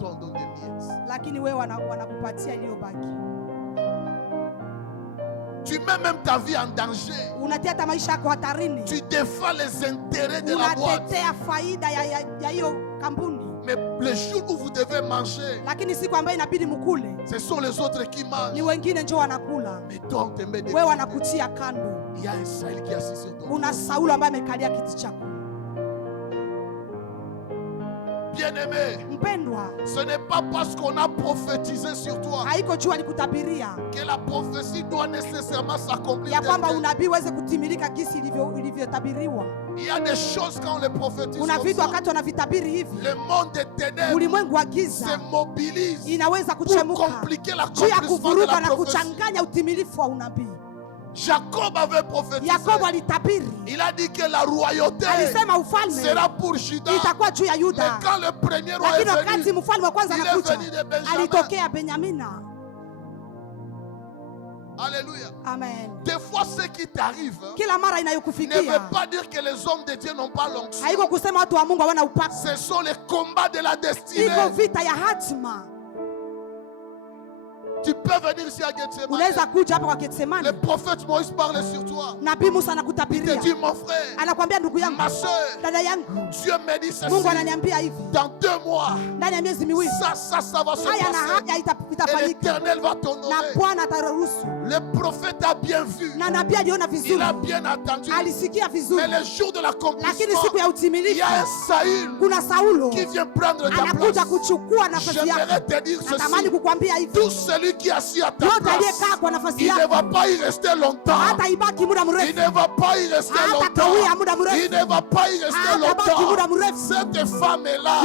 t'en donne des miettes. lakini wewe wanakupatia iliyobaki. Tu mets même ta vie en danger. Unatia hata maisha yako hatarini. Tu défends les intérêts de la boîte. Unatetea faida ya hiyo kampuni. Mais le jour où vous devez manger, lakini siku ambayo inabidi mkule, ce sont les autres qui mangent. Ni wengine ndio wanakula. Mais toi on te met des. Wewe wanakutia kando. Il y a un Saül qui est assis sur toi. Kuna Saulo ambaye amekalia kiti chako. Bien-aimé, mpendwa, ce n'est pas parce qu'on a prophétisé sur toi haiko juu alikutabiria que la prophétie doit nécessairement s'accomplir. Ya kwamba unabii uweze kutimilika gisi ilivyotabiriwa. Il y a des choses quand on les prophétise. Kuna vitu wakati wanavitabiri hivi, le monde des ténèbres, ulimwengu wa giza se mobilise, inaweza kuchemuka juu ya kuvuruga na kuchanganya utimilifu wa unabii. Jacob avait prophétisé. Yakobo alitabiri. Il a dit que la royauté sera pour Juda. Itakuwa juu ya Yuda. Mais quand le premier roi est venu, wakati mfalme wa kwanza anakuja, venu de Benjamin. Alitokea Benyamina. Alléluia. Amen. Des fois ce qui t'arrive kila mara ne inayokufikia veut pas dire que les hommes de Dieu n'ont pas l'onction. Haiko kusema watu wa Mungu hawana upako. Ce sont les combats de la destinée. Iko vita ya hatima. Tu peux venir ici à Gethsemane. Unaweza kuja hapa kwa Gethsemane. Le prophète Moïse parle sur toi. Nabii Musa Il anakutabiria. te dit mon frère. Anakuambia ndugu yangu. Ma soeur. Dada yangu. Dieu me dit ceci. Mungu ananiambia hivi. Dans 2 mois. Ndani ya miezi miwili. Ça va se haya passer. Na itafanyika. Et l'Éternel va t'honorer. Na Bwana ataruhusu. Le prophète a bien vu. Na nabii aliona vizuri. Il a bien entendu. Alisikia vizuri. Mais le jour de l'accomplissement, lakini siku ya utimilifu, il y a un Saül. Kuna Saulo qui vient prendre ta place. Anakuja kuchukua nafasi yako. J'aimerais te dire ceci. Natamani kukwambia hivi. Tout celui qui est assis à ta place, il ne va pas y rester longtemps. Il ne va pas y rester longtemps. Il ne va pas y rester longtemps. Cette femme est là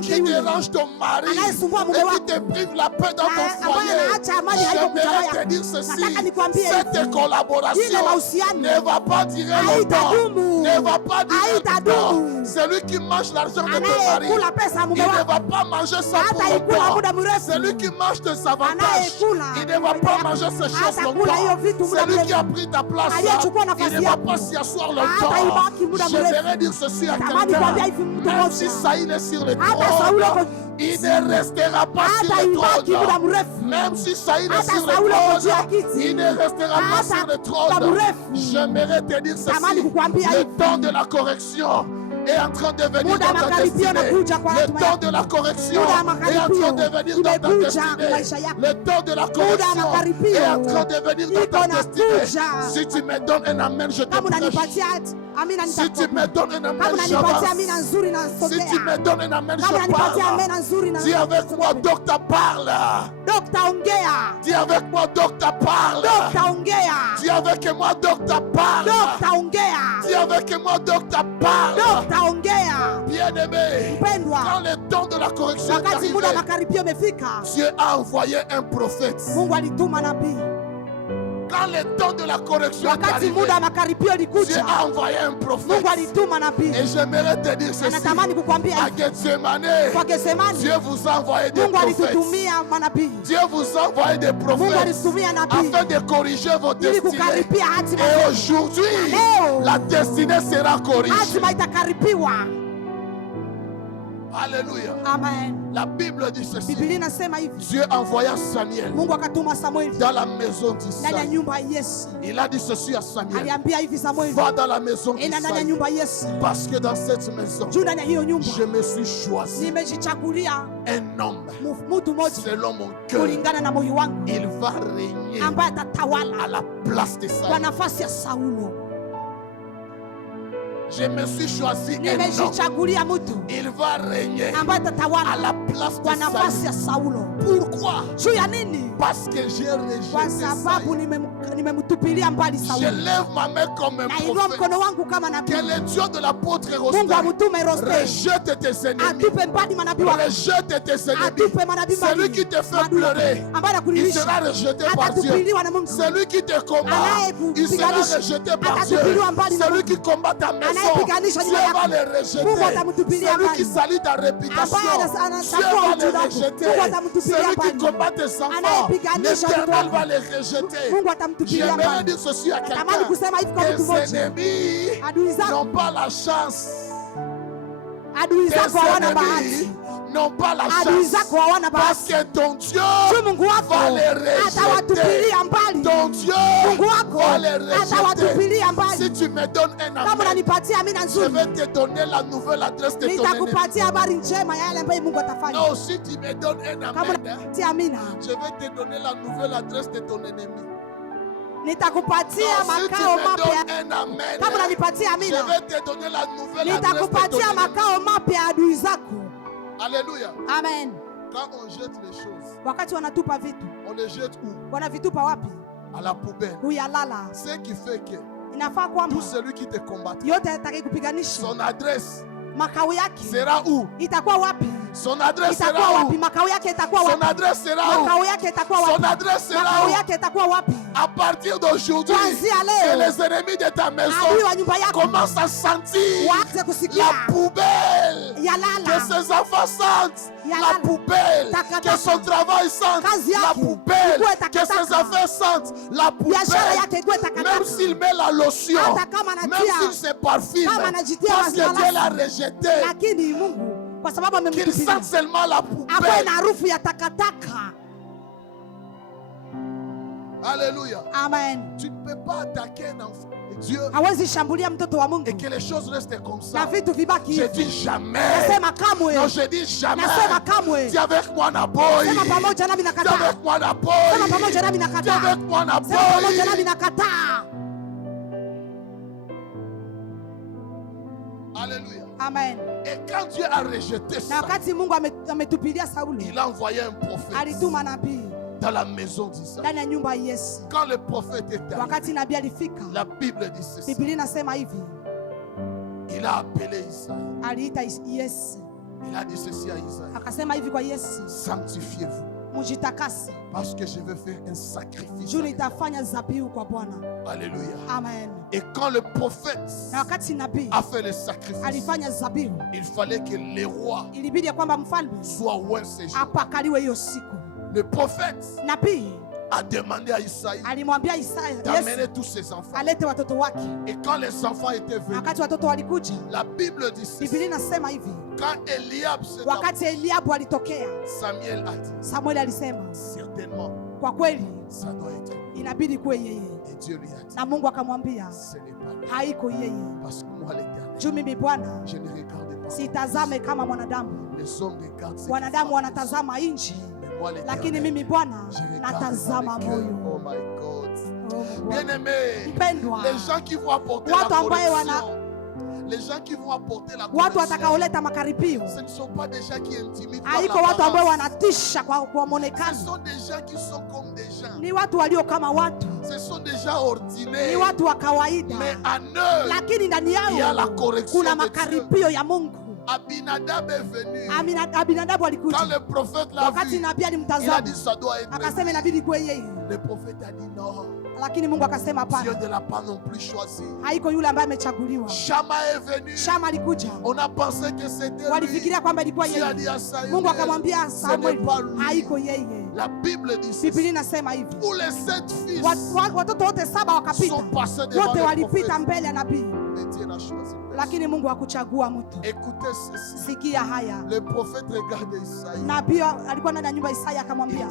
qui dérange ton mari et qui te prive la paix dans ton foyer. J'aimerais te dire ceci. Cette collaboration ne va pas durer longtemps. Ne va pas durer longtemps. Celui qui mange l'argent de ton mari, il ne va pas manger ça pour longtemps. Celui qui mange de sa avantage, il ne va pas manger ces choses longtemps. Celui qui a pris ta place, il ne va pas s'y asseoir longtemps. J'aimerais dire ceci à quelqu'un. Même si Saül est sur le trône, il ne restera pas sur le trône. Même si Saül est sur le trône, il ne restera pas sur le trône. J'aimerais te dire ceci. Le temps de la correction est en train de venir dans ta destinée. Le temps de la correction est en train de venir dans ta destinée. Le temps de la correction est en train de venir dans ta destinée. Si tu me donnes un amen, je te prêche. Si tu me donnes un amen, j'avance. Si tu me donnes un amen, je parle. Dis avec moi, docteur parle. Dis avec moi, docteur parle. Dis avec moi, docteur parle. Dis avec moi, docteur parle. Bien-aimé, quand le temps de la correction est arrivé, Dieu a envoyé un prophète. Quand le temps de la correction est arrivé, Dieu a envoyé un prophète. Et j'aimerais te dire ceci. À Gethsemane, Dieu vous a envoyé des prophètes. Dieu vous a envoyé des prophètes afin de corriger vos destinées. Et aujourd'hui, la destinée sera corrigée. Alléluia. Amen. La Bible dit ceci. Dieu envoya Samuel dans la maison d'Isaïe. Il a dit ceci à Samuel. Va dans la maison d'Isaïe. Parce que dans cette maison, je me suis choisi un homme selon mon cœur. Il va régner à la place de Saül. Je me suis choisi un homme. Il va régner à la place de Saül. Pourquoi? Parce que j'ai rejeté Saül. Je lève ma main comme un prophète. Que le Dieu de l'apôtre rejette tes ennemis. Rejette tes ennemis. Celui qui te fait pleurer, il sera rejeté par Dieu. Celui qui te combat, il sera rejeté par Dieu. Celui qui combat ta maison, Dieu va le rejeter. Celui qui salit ta réputation, Dieu va le rejeter. Celui qui combat tes enfants, l'Éternel va les rejeter. J'aimerais dire ceci à quelqu'un. Tes ennemis n'ont pas la chance. Tes ennemis n'ont pas la chance. Parce que ton Dieu va les rejeter. Ton Dieu va les rejeter. Si tu me donnes un amen, je vais te donner la nouvelle adresse de ton ennemi. Non, si tu me donnes un amen, je vais te donner la nouvelle adresse de ton ennemi. Nitakupatia makao mapya. Kama unanipatia amina, je vais te donner la nouvelle adresse. Nitakupatia makao mapya adui zako. Alléluia. Amen. Quand on jette les choses, wakati wanatupa vitu, on les jette où? Wanavitupa wapi? À la poubelle. Uyalala. Ce qui fait que inafaa kwamba tout celui qui te combat, yote atakayekupiganisha, son adresse makao yake sera où? Itakuwa wapi? Son adresse sera wapi? où? Makao yake itakuwa wapi? Son adresse sera où? Makao yake itakuwa wapi? Son adresse sera makao où? yake itakuwa wapi? À partir d'aujourd'hui, que les ennemis de ta maison commencent à sentir la poubelle que ses enfants sentent, la poubelle que son travail sente, la poubelle que ses affaires sentent, la poubelle. Même s'il met la lotion, même s'il se parfume, parce que Dieu l'a rejeté, qu'il sente seulement la poubelle. Alléluia. Amen. Tu ne peux pas attaquer un enfant de Dieu et que les choses restent comme ça. Je dis jamais. Non, je dis jamais. Dis avec moi Naboy. Dis avec moi Naboy. Dis avec moi Naboy. Alléluia. Amen. Et quand Dieu a rejeté ça, il a envoyé un prophète dans la maison d'Israël. Quand le prophète est arrivé, la Bible dit ceci. Il a appelé Isaïe. Il a dit ceci à Isaïe. Sanctifiez-vous. Parce que je vais faire un sacrifice. Alléluia. Amen. Et quand le prophète a fait le sacrifice, il fallait que les rois soient loin ces jours. Le prophète a demandé à Isaïe d'amener tous ses enfants. Et quand les enfants étaient venus, la Bible dit ceci. Quand Eliab s'est approché, Samuel a dit certainement ça doit être lui. Et Dieu lui a dit ce n'est pas lui. Parce que moi l'Éternel, je ne regarde pas les hommes regardent wanadamu wanatazama nje, lakini mimi Bwana natazama moyo. Oh my God. Bien-aimé, les gens qui vont apporter la correction, les gens qui vont apporter la watu watakaoleta makaripio, ce ne sont pas des gens qui intimident. Haiko watu ambao wanatisha kwa muonekano. Ce sont des gens qui sont comme des gens. Ni watu walio kama watu. Ce sont des gens ordinaires. Ni watu wa kawaida. Mais en eux, lakini ndani yao il y a la correction kuna makaripio ya Mungu. Abinadab est venu. Abinadab alikuja. Quand le prophète l'a vu, il a dit ça doit être lui. Le prophète a dit non. Lakini Mungu akasema hapana. Dieu ne l'a pas non plus choisi. Haiko yule ambaye amechaguliwa. Shama est venu. Shama alikuja. On a pensé que c'était lui. Walifikiria kwamba ilikuwa yeye. Mungu akamwambia Samuel, haiko yeye. La Bible dit ceci. Biblia inasema hivi. Tous les 7 fils watoto wote 7 wakapita. Wote walipita mbele ya nabii. Lakini Mungu hakuchagua mtu. Écoutez ceci. Sikia haya. Le prophète regarde Isaïe. Nabii alikuwa ndani ya nyumba Isaia akamwambia.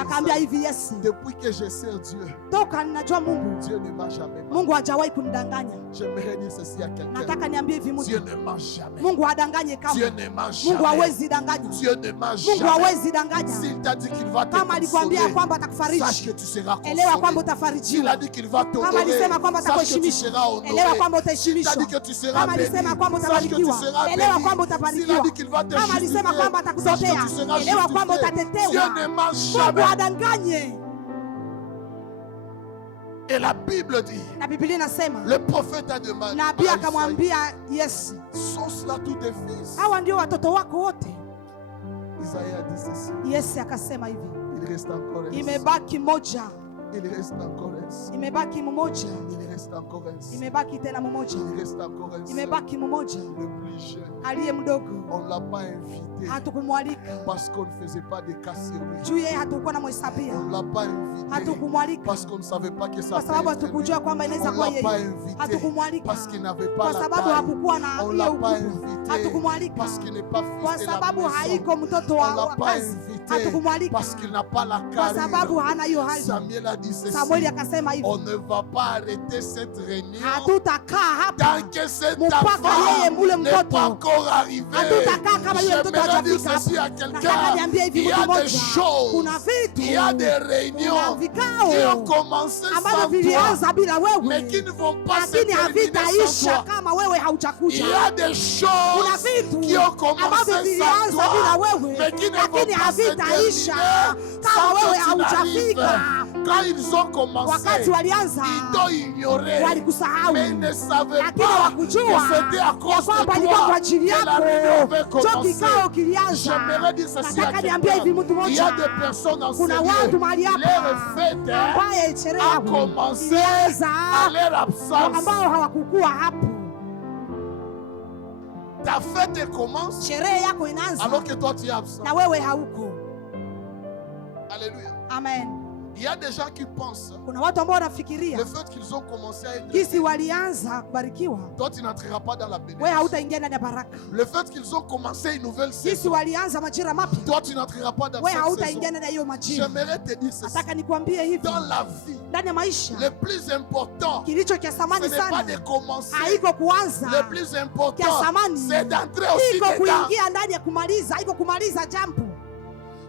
Akaambia hivi Yesu. Depuis que je sers Dieu. Toka ninajua Mungu. Dieu ne m'a jamais menti. Mungu hajawahi kunidanganya. J'aimerais dire ceci à quelqu'un. Nataka niambie hivi mtu. Dieu ne ment jamais. Mungu hadanganye kama. Dieu ne ment jamais. Mungu hawezi danganya. Dieu ne ment jamais. Mungu hawezi danganya. S'il t'a dit qu'il va te kama alikwambia kwamba atakufariji, sache que tu seras consolé. Elewa kwamba utafarijiwa. S'il a dit qu'il va t'honorer, kama alisema kwamba atakuheshimisha, elewa kwamba utaheshimishwa. S'il a dit que tu seras kama alisema kwamba utabarikiwa, elewa kwamba utabarikiwa. Kama alisema kwamba atakutetea, elewa kwamba utatetewa. Dieu ne ment Mungu jamais. hadanganye. Et la Bible dit, na Biblia inasema, le prophète a demandé, nabii akamwambia Yesu, sont cela tous tes fils? hawa ndio watoto wako wote? Isaïe a dit ceci. Yesu akasema hivi, il reste encore un. imebaki moja. Il reste encore un seul. Imebaki mmoja. Il reste encore un seul. Imebaki tena mmoja. Il reste encore un seul. Imebaki mmoja. Le plus jeune. Aliye mdogo. On ne l'a pas invité. Hatukumwalika. Parce qu'on ne faisait pas de cas sur lui. Juu yeye hatukuwa na mhesabia. On ne l'a pas invité. Hatukumwalika. Parce qu'on ne savait pas que ça kwa sababu hatukujua kwamba inaweza kuwa yeye. On l'a pas invité. Hatukumwalika. Parce qu'il n'avait pas kwa la sababu taille. hakukuwa na On hiyo l'a ukubwa. pas invité. Hatukumwalika. Parce qu'il n'est pas kwa fils de la sababu maison. haiko mtoto On wa l'a pas kazi. invité. Hatukumwalika. Parce qu'il n'a pas la kwa sababu carrière. hana hiyo hali. Samuel a dit ceci. Samueli akasema hivi. On ne va pas arrêter cette réunion Hatutakaa hapa tant que cet mpaka yeye mule enfant n'est mtoto. pas encore arrivé. Hatutakaa kama yule mtoto J'aimerais dire hajafika ceci à hapa. quelqu'un. Nataka niambie hivi Il y mtu a des mmoja. choses, Kuna vitu. il y a des réunions Kuna vikao qui ont commencé ambavyo sans toi, vilianza bila mais wewe. qui ne vont pas se Lakini terminer sans havitaisha toi. kama wewe haujakuja. Il y a des Kuna choses vitu qui ont commencé ambavyo sans vilianza bila toi, wewe, mais qui ne lakini vont pas se havitaisha terminer kama sans wewe que tu n'arrives. haujafika. Quand ils ont commencé, Wakati walianza ils t'ont ignoré, walikusahau, mais ils ne savaient lakini pas que hawakujua c'était à ya cause kwamba de ilikuwa kwa toi ajili que la yako. réunion avait Cho commencé. kikao kilianza. J'aimerais dire ceci à Nataka niambie hivi quelqu'un. mtu Il y a mmoja. des personnes en Kuna sérieux. watu mahali hapa Leur fête ambaye sherehe a yao commencé ilianza à leur absence. ambao hawakukua hapo. Ta fête commence Sherehe yako inaanza alors que toi tu es absent. na wewe hauko. Alléluia. Amen. Il y a des gens qui pensent Kuna watu ambao wanafikiria le fait qu'ils ont commencé à être kisi walianza kubarikiwa, toi tu n'entreras pas dans la wewe bénédiction. hautaingia ndani ya baraka. Le fait qu'ils ont commencé une nouvelle Kisi saison, walianza majira mapya, toi tu n'entreras pas dans wewe cette hautaingia saison. ndani ya hiyo majira. J'aimerais te dire ceci. Nataka nikwambie hivi, Dans la vie, ndani ya maisha le plus important, kilicho cha ce thamani n'est pas sana de commencer. haiko kuanza, Le plus important, kia thamani c'est d'entrer aussi iko dedans. kuingia ndani ya kumaliza, haiko kumaliza jambo.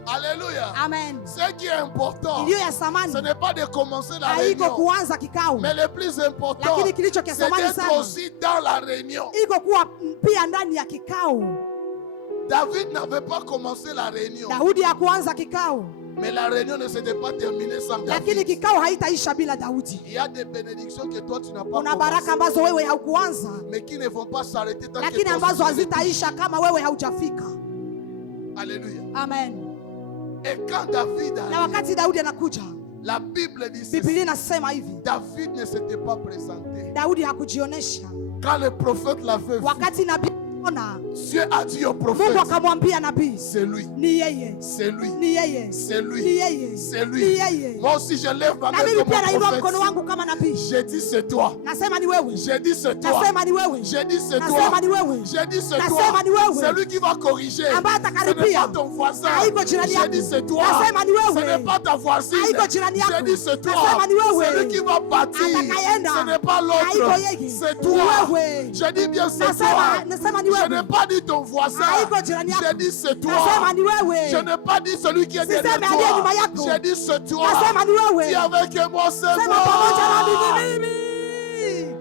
Alléluia. Amen. Ce qui est important, Iliyo ya thamani ce n'est pas de commencer la haiko réunion, kuanza kikao, mais le plus important, lakini kilicho cha c'est thamani d'être sana aussi dans la réunion. iko kuwa pia ndani ya kikao. David n'avait pas commencé la réunion, Daudi hakuanza kikao, mais la réunion ne s'était pas terminée sans lakini David. kikao haitaisha bila Daudi. Il y a des bénédictions que toi tu n'as pas Kuna baraka commencé, ambazo wewe haukuanza, mais qui ne vont pas s'arrêter tant que lakini toi ambazo tu ne les touches. hazitaisha kama wewe haujafika. Alléluia. Amen. Et quand David Na arrive, wakati Daudi anakuja, la Bible dit Biblia ceci. inasema hivi, David ne s'était pas présenté. Daudi hakujionesha. Quand le prophète l'avait vu, Wakati nabii ona, Dieu a dit au Mungu prophète, akamwambia nabii, c'est lui, ni yeye, c'est lui, ni yeye, c'est ni lui, yeye, c'est ni lui. yeye. Moi aussi je lève ma Na main mimi comme pia un nainua mkono prophète. wangu kama nabii, J'ai dit c'est toi. nasema ni wewe, J'ai dit c'est toi. nasema ni wewe, J'ai dit c'est nasema toi. ni wewe. J'ai dit c'est Nasema toi. ni wewe. C'est lui qui va corriger. Ambaye Ce n'est atakaribia. pas ton voisin. Haiko jirani J'ai yako. dit c'est toi. Nasema ni wewe. Ce n'est pas ta voisine. Haiko jirani yako. J'ai dit c'est toi. Nasema ni wewe. C'est lui qui va bâtir. Atakayeenda. Ce n'est pas l'autre. Haiko yeye. C'est Ni toi. wewe. J'ai dit bien c'est Nasema toi. ni Je wewe. n'ai pas dit ton voisin. Haiko jirani yako. J'ai dit c'est toi. Nasema ni wewe. Je n'ai pas dit celui qui est derrière Siseme aliye nyuma toi. yako. J'ai dit c'est toi. Nasema ni wewe. Dis avec moi c'est Sema pamoja na moi. mimi.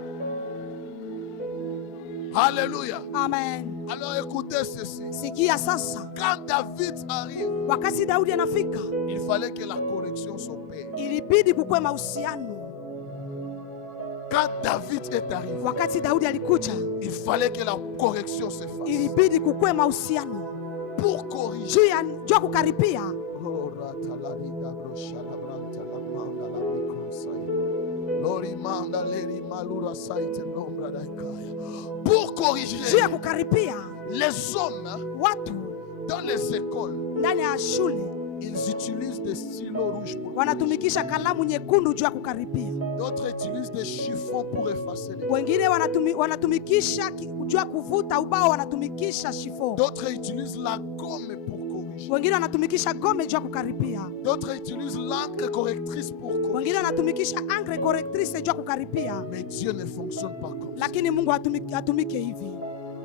Alléluia. Amen. Alors écoutez ceci. Sikia sasa, Quand David arrive, wakati Daudi anafika, il fallait que la correction s'opère. ilibidi kukue mahusiano. Quand David est arrivé, Wakati Daudi alikuja, il fallait que la correction se fasse. ilibidi kukue mahusiano Pour corriger. juu ya kukaripia. Pour corriger Juu ya kukaripia les hommes watu dans les écoles, ndani ya shule ils utilisent des stylos rouges pour wanatumikisha kalamu nyekundu juu ya kukaripia. d'autres utilisent des chiffons pour effacer les Wengine wanatumikisha juu ya kuvuta ubao, wanatumikisha shifo. d'autres utilisent la gomme pour corriger. Wengine wanatumikisha gome juu ya kukaripia. D'autres utilisent l'encre correctrice pour corriger. Wengine wanatumikisha encre correctrice juu ya kukaripia. Mais Dieu ne fonctionne pas comme ça. Lakini Mungu hatumike hivi.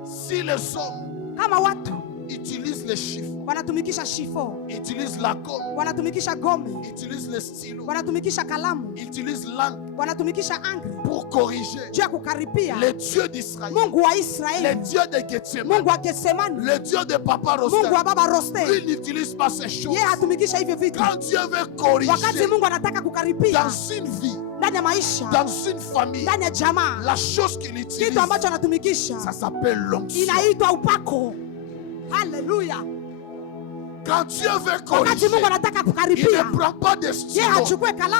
Si les hommes Kama watu utilisent les chiffons, wanatumikisha shifo, utilisent la gomme, wanatumikisha gome, utilisent les stylos, wanatumikisha kalamu, utilisent l'encre wanatumikisha encre pour corriger, juu ya kukaripia, le Dieu d'Israël, Mungu wa le Israeli, Dieu de Gethsemane, Mungu wa Getsemani, le Dieu de Papa Mungu wa Rostel, Baba Roste, il n'utilise pas ces choses. yeye hatumikisha hivyo vitu. Quand Dieu veut Wakati corriger Mungu anataka kukaripia dans une vie, ndani ya maisha, dans une famille, ndani ya jamaa, la chose qu'il utilise, kitu ambacho anatumikisha ça s'appelle l'onction. inaitwa upako. Haleluya. Quand Dieu veut corriger, il ne prend pas de stylo,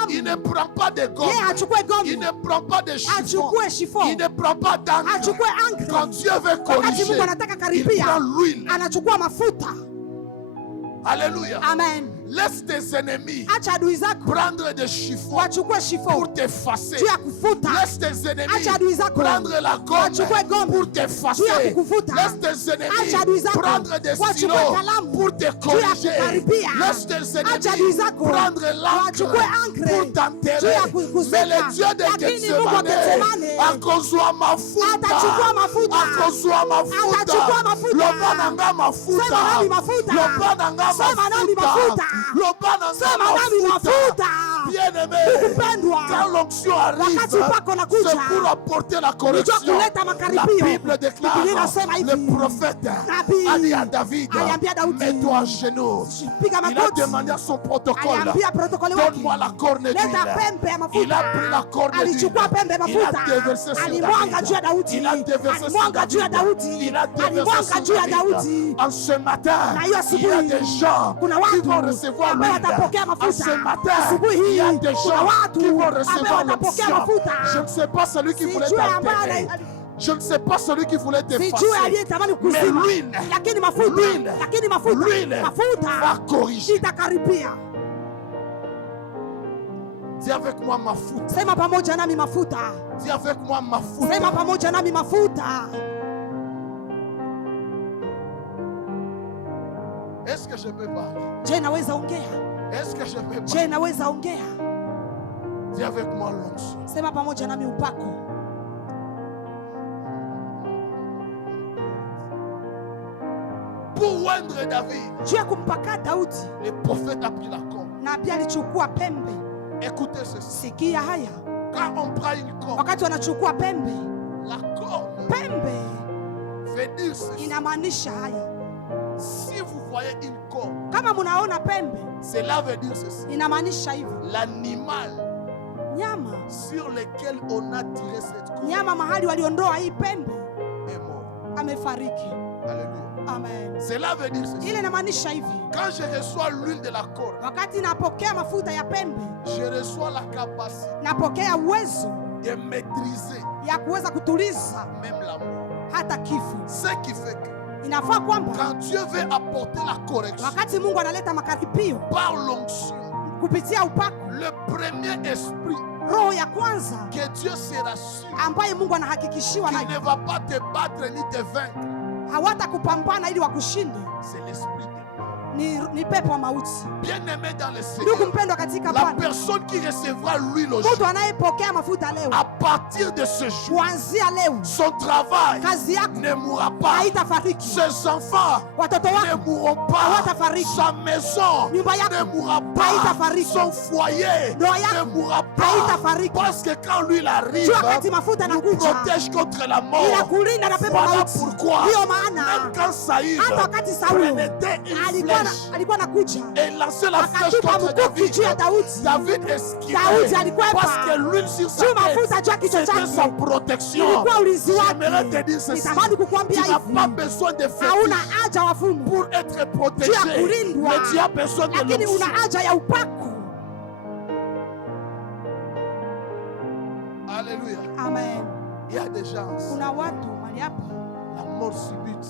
il ne prend pas de gomme, il ne prend pas de chiffon, il ne prend pas d'encre. Quand Dieu veut corriger, il prend l'huile. Alléluia. Amen. Laisse tes ennemis prendre des chiffons pour t'effacer. Laisse tes ennemis prendre la gomme pour t'effacer. Laisse tes ennemis prendre des stylos pour te corriger. Laisse tes ennemis prendre l'encre pour t'enterrer. Mais le Dieu de Gethsemane akozwa mafuta, akozwa mafuta, loba nanga mafuta. Bien-aimé, quand l'onction arrive, c'est pour apporter la correction. La Bible déclare, le prophète a dit à David, mets-toi à genoux. Il a demandé à son protocole, donne-moi la corne d'huile. Il a pris la corne d'huile. Il a déversé sur David. Il a déversé sur David. Il a déversé sur David. En ce matin, il y a des gens qui vont recevoir l'huile. En ce matin, il y a des gens qui vont recevoir l'onction. Je ne sais pas celui qui voulait t'enterrer. Je ne sais pas celui qui voulait t'effacer. Mais l'huile va corriger. Dis avec moi mafuta. Dis avec moi mafuta. Est-ce que je peux parler? Est-ce que je peux parler? Dis avec moi l'onction. Pour oindre David, le prophète a pris la corde. Écoutez ceci. Quand on prend une corde, la corde veut dire ceci. Si vous voyez une corde, cela veut dire ceci. L'animal sur lequel on a tiré cette corde est mort. Alléluia. Amen. Cela veut dire ceci. Quand je reçois l'huile de la corde, je reçois la capacité de maîtriser même la mort. Ce qui fait que quand Dieu veut apporter la correction par l'onction, le premier esprit que Dieu se rassure qu'il ne va pas te battre ni te vaincre, c'est l'esprit de mort. Bien-aimé dans le Seigneur, la personne qui recevra l'huile aujourd'hui, à partir de ce jour, son travail ne mourra pas, ses enfants ne mourront pas, sa maison ne mourra pas, son foyer ne mourra pas, parce que quand l'huile arrive, nous protège contre la mort. Voilà pourquoi, même quand Saïd prenait une flèche et lançait la flèche contre David esquivait, parce que l'huile sur sa tête, c'était sa protection. J'aimerais te dire ceci: tu n'as pas besoin de faire pour être protégé, mais tu as besoin de l'onction. Alléluia. Amen. Il y a des gens, la mort subite,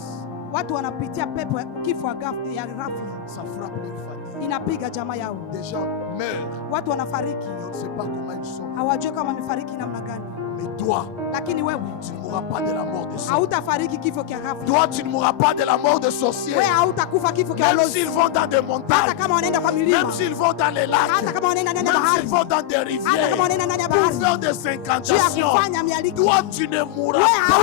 ça frappe leur famille. Des gens meurent, on ne sait pas comment ils sont. Mais toi, tu ne mourras pas de la mort de sorciers. Toi, tu ne mourras pas de la mort de sorciers. Même s'ils vont dans des montagnes, même s'ils vont dans les lacs, même s'ils vont dans des rivières pour faire des incantations, toi, tu ne mourras pas.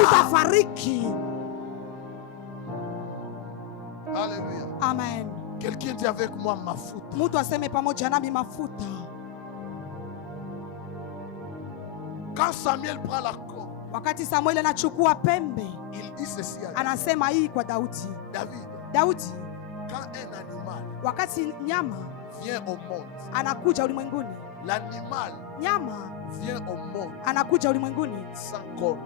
Alléluia. Amen. Quelqu'un dit avec moi mafuta. Quand Samuel prend la corde, il dit ceci à David. Quand un animal vient au monde, l'animal vient au monde sans corde.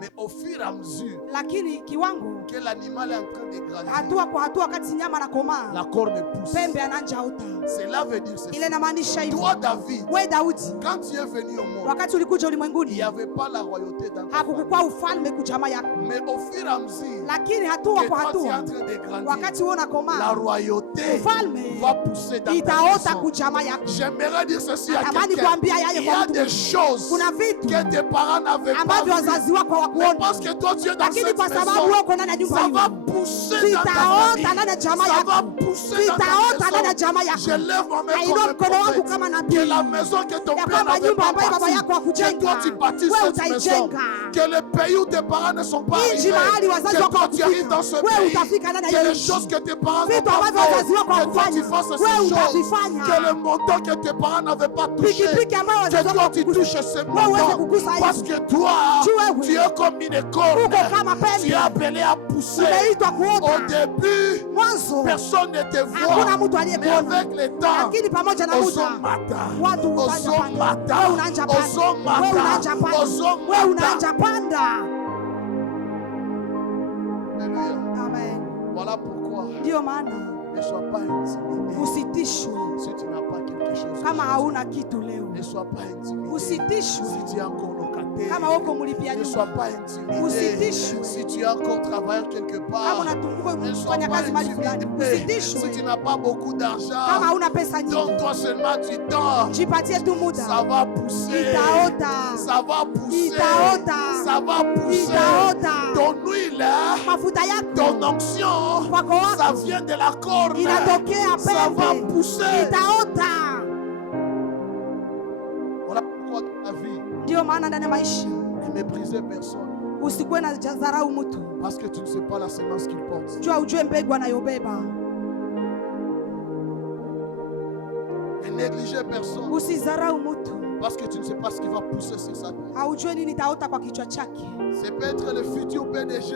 Mais au fur et à mesure lakini kiwango que l'animal est en train de grandir, hatua kwa hatua wakati nyama na komaa, la corne pousse. pembe ananja ota. Cela veut dire ceci. Ile inamaanisha hivyo. Toi, David, Wewe Daudi, quand tu es venu au monde, wakati ulikuja il n'y ulimwenguni avait pas la royauté dans ta famille. hakukuwa ufalme kujamaa yako, Mais au fur et à mesure lakini hatua que kwa toi tu es hatua en train de grandir, wakati uona la komaa, royauté ufalme va pousser dans ta itaota maison. kujamaa yako. J'aimerais dire ceci à Natamani quelqu'un. kuambia yeye Il y kwa a mtu, des choses kuna vitu que tes parents n'avaient pas ambavyo vues. wazazi wako Mais hawakuona, parce que toi tu es dans lakini cette kwa sababu maison, wewe uko ndani ya nyumba ça va hiyo, pousser dans ta famille. vitaota ndani ya jamaa Ça va yako, pousser dans ta vitaota ndani ya maison. jamaa Je yako. lève ma main Nainua comme un mkono wangu prophète. kama Que nabii, la maison que ton ya père kwamba n'avait nyumba pas ambayo baba bâtie, yako que hakujenga, toi tu bâtisses wewe cette maison. utaijenga. Que le pays où tes parents ne sont pas Nchi mahali arrivés, wazazi que wako toi tu arrives dans ce wewe pays, utafika ndani ya que hiyo les nchi. choses que tes parents n'ont Vitu pas ambavyo wazazi fait, wako que toi tu hawakufanya, fasses wewe ces choses, utavifanya. que le montant que tes parents n'avaient pas touché, Pikipiki ambayo que wazazi toi wako tu touches ce wewe uweze montant, kugusa hiyo. parce que toi Wewe tu es comme une corne, uko kama pembe, tu es appelé à pousser. umeitwa Au kuota. début Mwanzo personne ne te hakuna voit, mtu mais aliyekuona, avec le temps lakini pamoja na muda Ozomata, watu unaanja panda, wewe unaanja panda, wewe unaanja panda, wewe unaanja panda. Alléluia. Amen. Voilà pourquoi Ndio maana ne sois pas intimidé usitishwe si tu n'as pas quelque chose. kama hauna kitu leo, Ne sois pas intimidé usitishwe si tu es encore locataire. kama uko mlipia Ne sois nyumba, pas intimidé usitishwe si tu es encore travailleur quelque kama part. unatumbuka Ne sois kufanya pas kazi mahali fulani, intimidé usitishwe si tu n'as pas beaucoup kama d'argent. hauna pesa nyingi. Donne-toi seulement du temps. Jipatie tu Ça muda, va pousser. itaota, Ça va pousser. itaota, Ça va pousser. itaota. Ton huile, Mafuta ton yako onction, kwako ça wako vient de la corne. inatokea Ça va pembe, pousser. itaota. Voilà pourquoi dans la vie, Ndio maana ndani ya maisha ne méprisez personne. usikuwe na dharau mtu, Parce que tu ne sais pas la semence qu'il porte. jua ujue mbegu anayobeba. Ne négligez personne. Usidharau mtu, Parce que tu ne sais pas ce qui va pousser sur sa tête. haujue nini itaota kwa kichwa chake. C'est peut-être le futur PDG.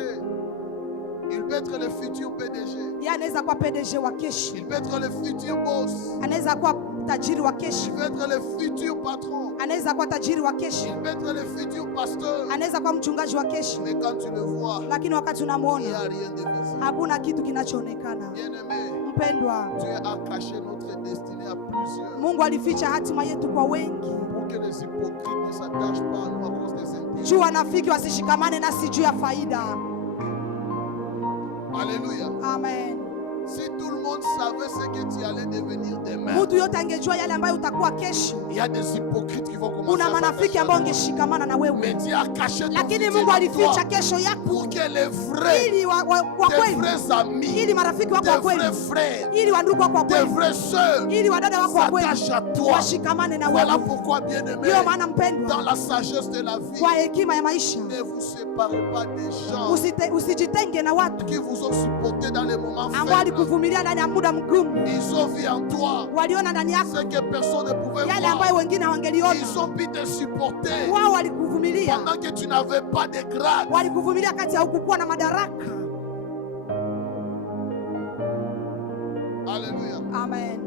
Il peut être le futur PDG. Yeye anaweza kuwa PDG wa kesho, Il peut être le futur boss. anaweza kuwa tajiri wa Il kesho, peut être le futur patron. anaweza kuwa tajiri wa kesho, Il peut être le futur pasteur. anaweza kuwa mchungaji wa kesho, Mais quand tu le vois, lakini wakati il n'y a unamwona rien de visible. hakuna kitu kinachoonekana. Bien-aimé, Mpendwa, Dieu a caché notre destinée à plusieurs Mungu alificha hatima yetu kwa wengi, pour que les hypocrites ne s'attachent pas à nous à cause des intérêts. juu wanafiki wasishikamane nasi juu ya faida. Alléluia. Amen. Si tout le monde savait ce que tu allais devenir demain, Mtu yote angejua yale ambayo utakuwa kesho, il y a des hypocrites qui vont commencer kuna à manafiki ambao s'attacher à toi. wangeshikamana na Mais wewe, Dieu a caché ton lakini futur Mungu en alificha toi kesho yako pour que les vrais, ili wa tes kweli, vrais amis, ili marafiki wako wa tes kweli, vrais frères, ili wandugu wako wa tes kweli, vraies sœurs ili wadada wako wa kweli s'attachent à toi. washikamane na Voilà wewe. pourquoi, bien-aimé, Ndio maana dans mpendwa, la sagesse de la vie, kwa hekima ya maisha ne vous séparez pas des gens usijitenge na watu qui vous ont supporté dans les moments ambao faibles. walikuvumilia ndani ya muda mgumu, Ils ont vu en toi waliona ndani yako ce que personne ne pouvait yale voir. ambayo wengine hawangeliona. Ils ont pu te supporter Wao walikuvumilia, pendant que tu n'avais pas de grade. walikuvumilia kati ya hukukuwa na madaraka. Alléluia. Amen.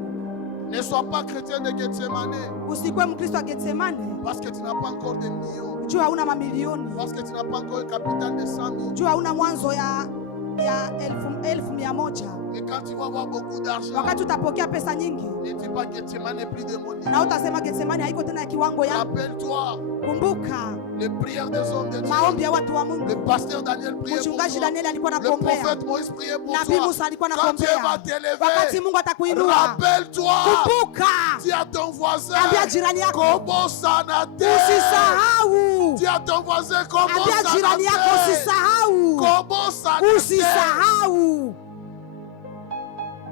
Ne sois pas chrétien de Gethsemane Usikuwe Mkristo wa Getsemane parce que tu n'as pas encore de millions, juu hauna mamilioni, parce que tu n'as pas encore un capital de 100 000. juu hauna mwanzo ya elfu 1,000. Et quand tu vas avoir beaucoup d'argent, Wakati utapokea pesa nyingi ne dis pas que Gethsemane n'est plus de mon na niveau. utasema Getsemane haiko tena ya kiwango yangu. Rappelle-toi Kumbuka les prières des hommes de maombi Dieu. ya watu wa Le Mungu. pasteur Daniel priait pour Mchungaji toi. Danieli alikuwa Le anakuombea, prophète Moïse priait pour Nabii toi. Musa alikuwa Quand Dieu anakuombea. va t'élever, Wakati Mungu atakuinua, rappelle-toi, kumbuka, dis à ton voisin, ambia jirani yako, Kobo Sanate. usisahau, Dis à ton voisin, Kobo ambia jirani yako Sanate. usisahau, Kobo Sanate. usisahau.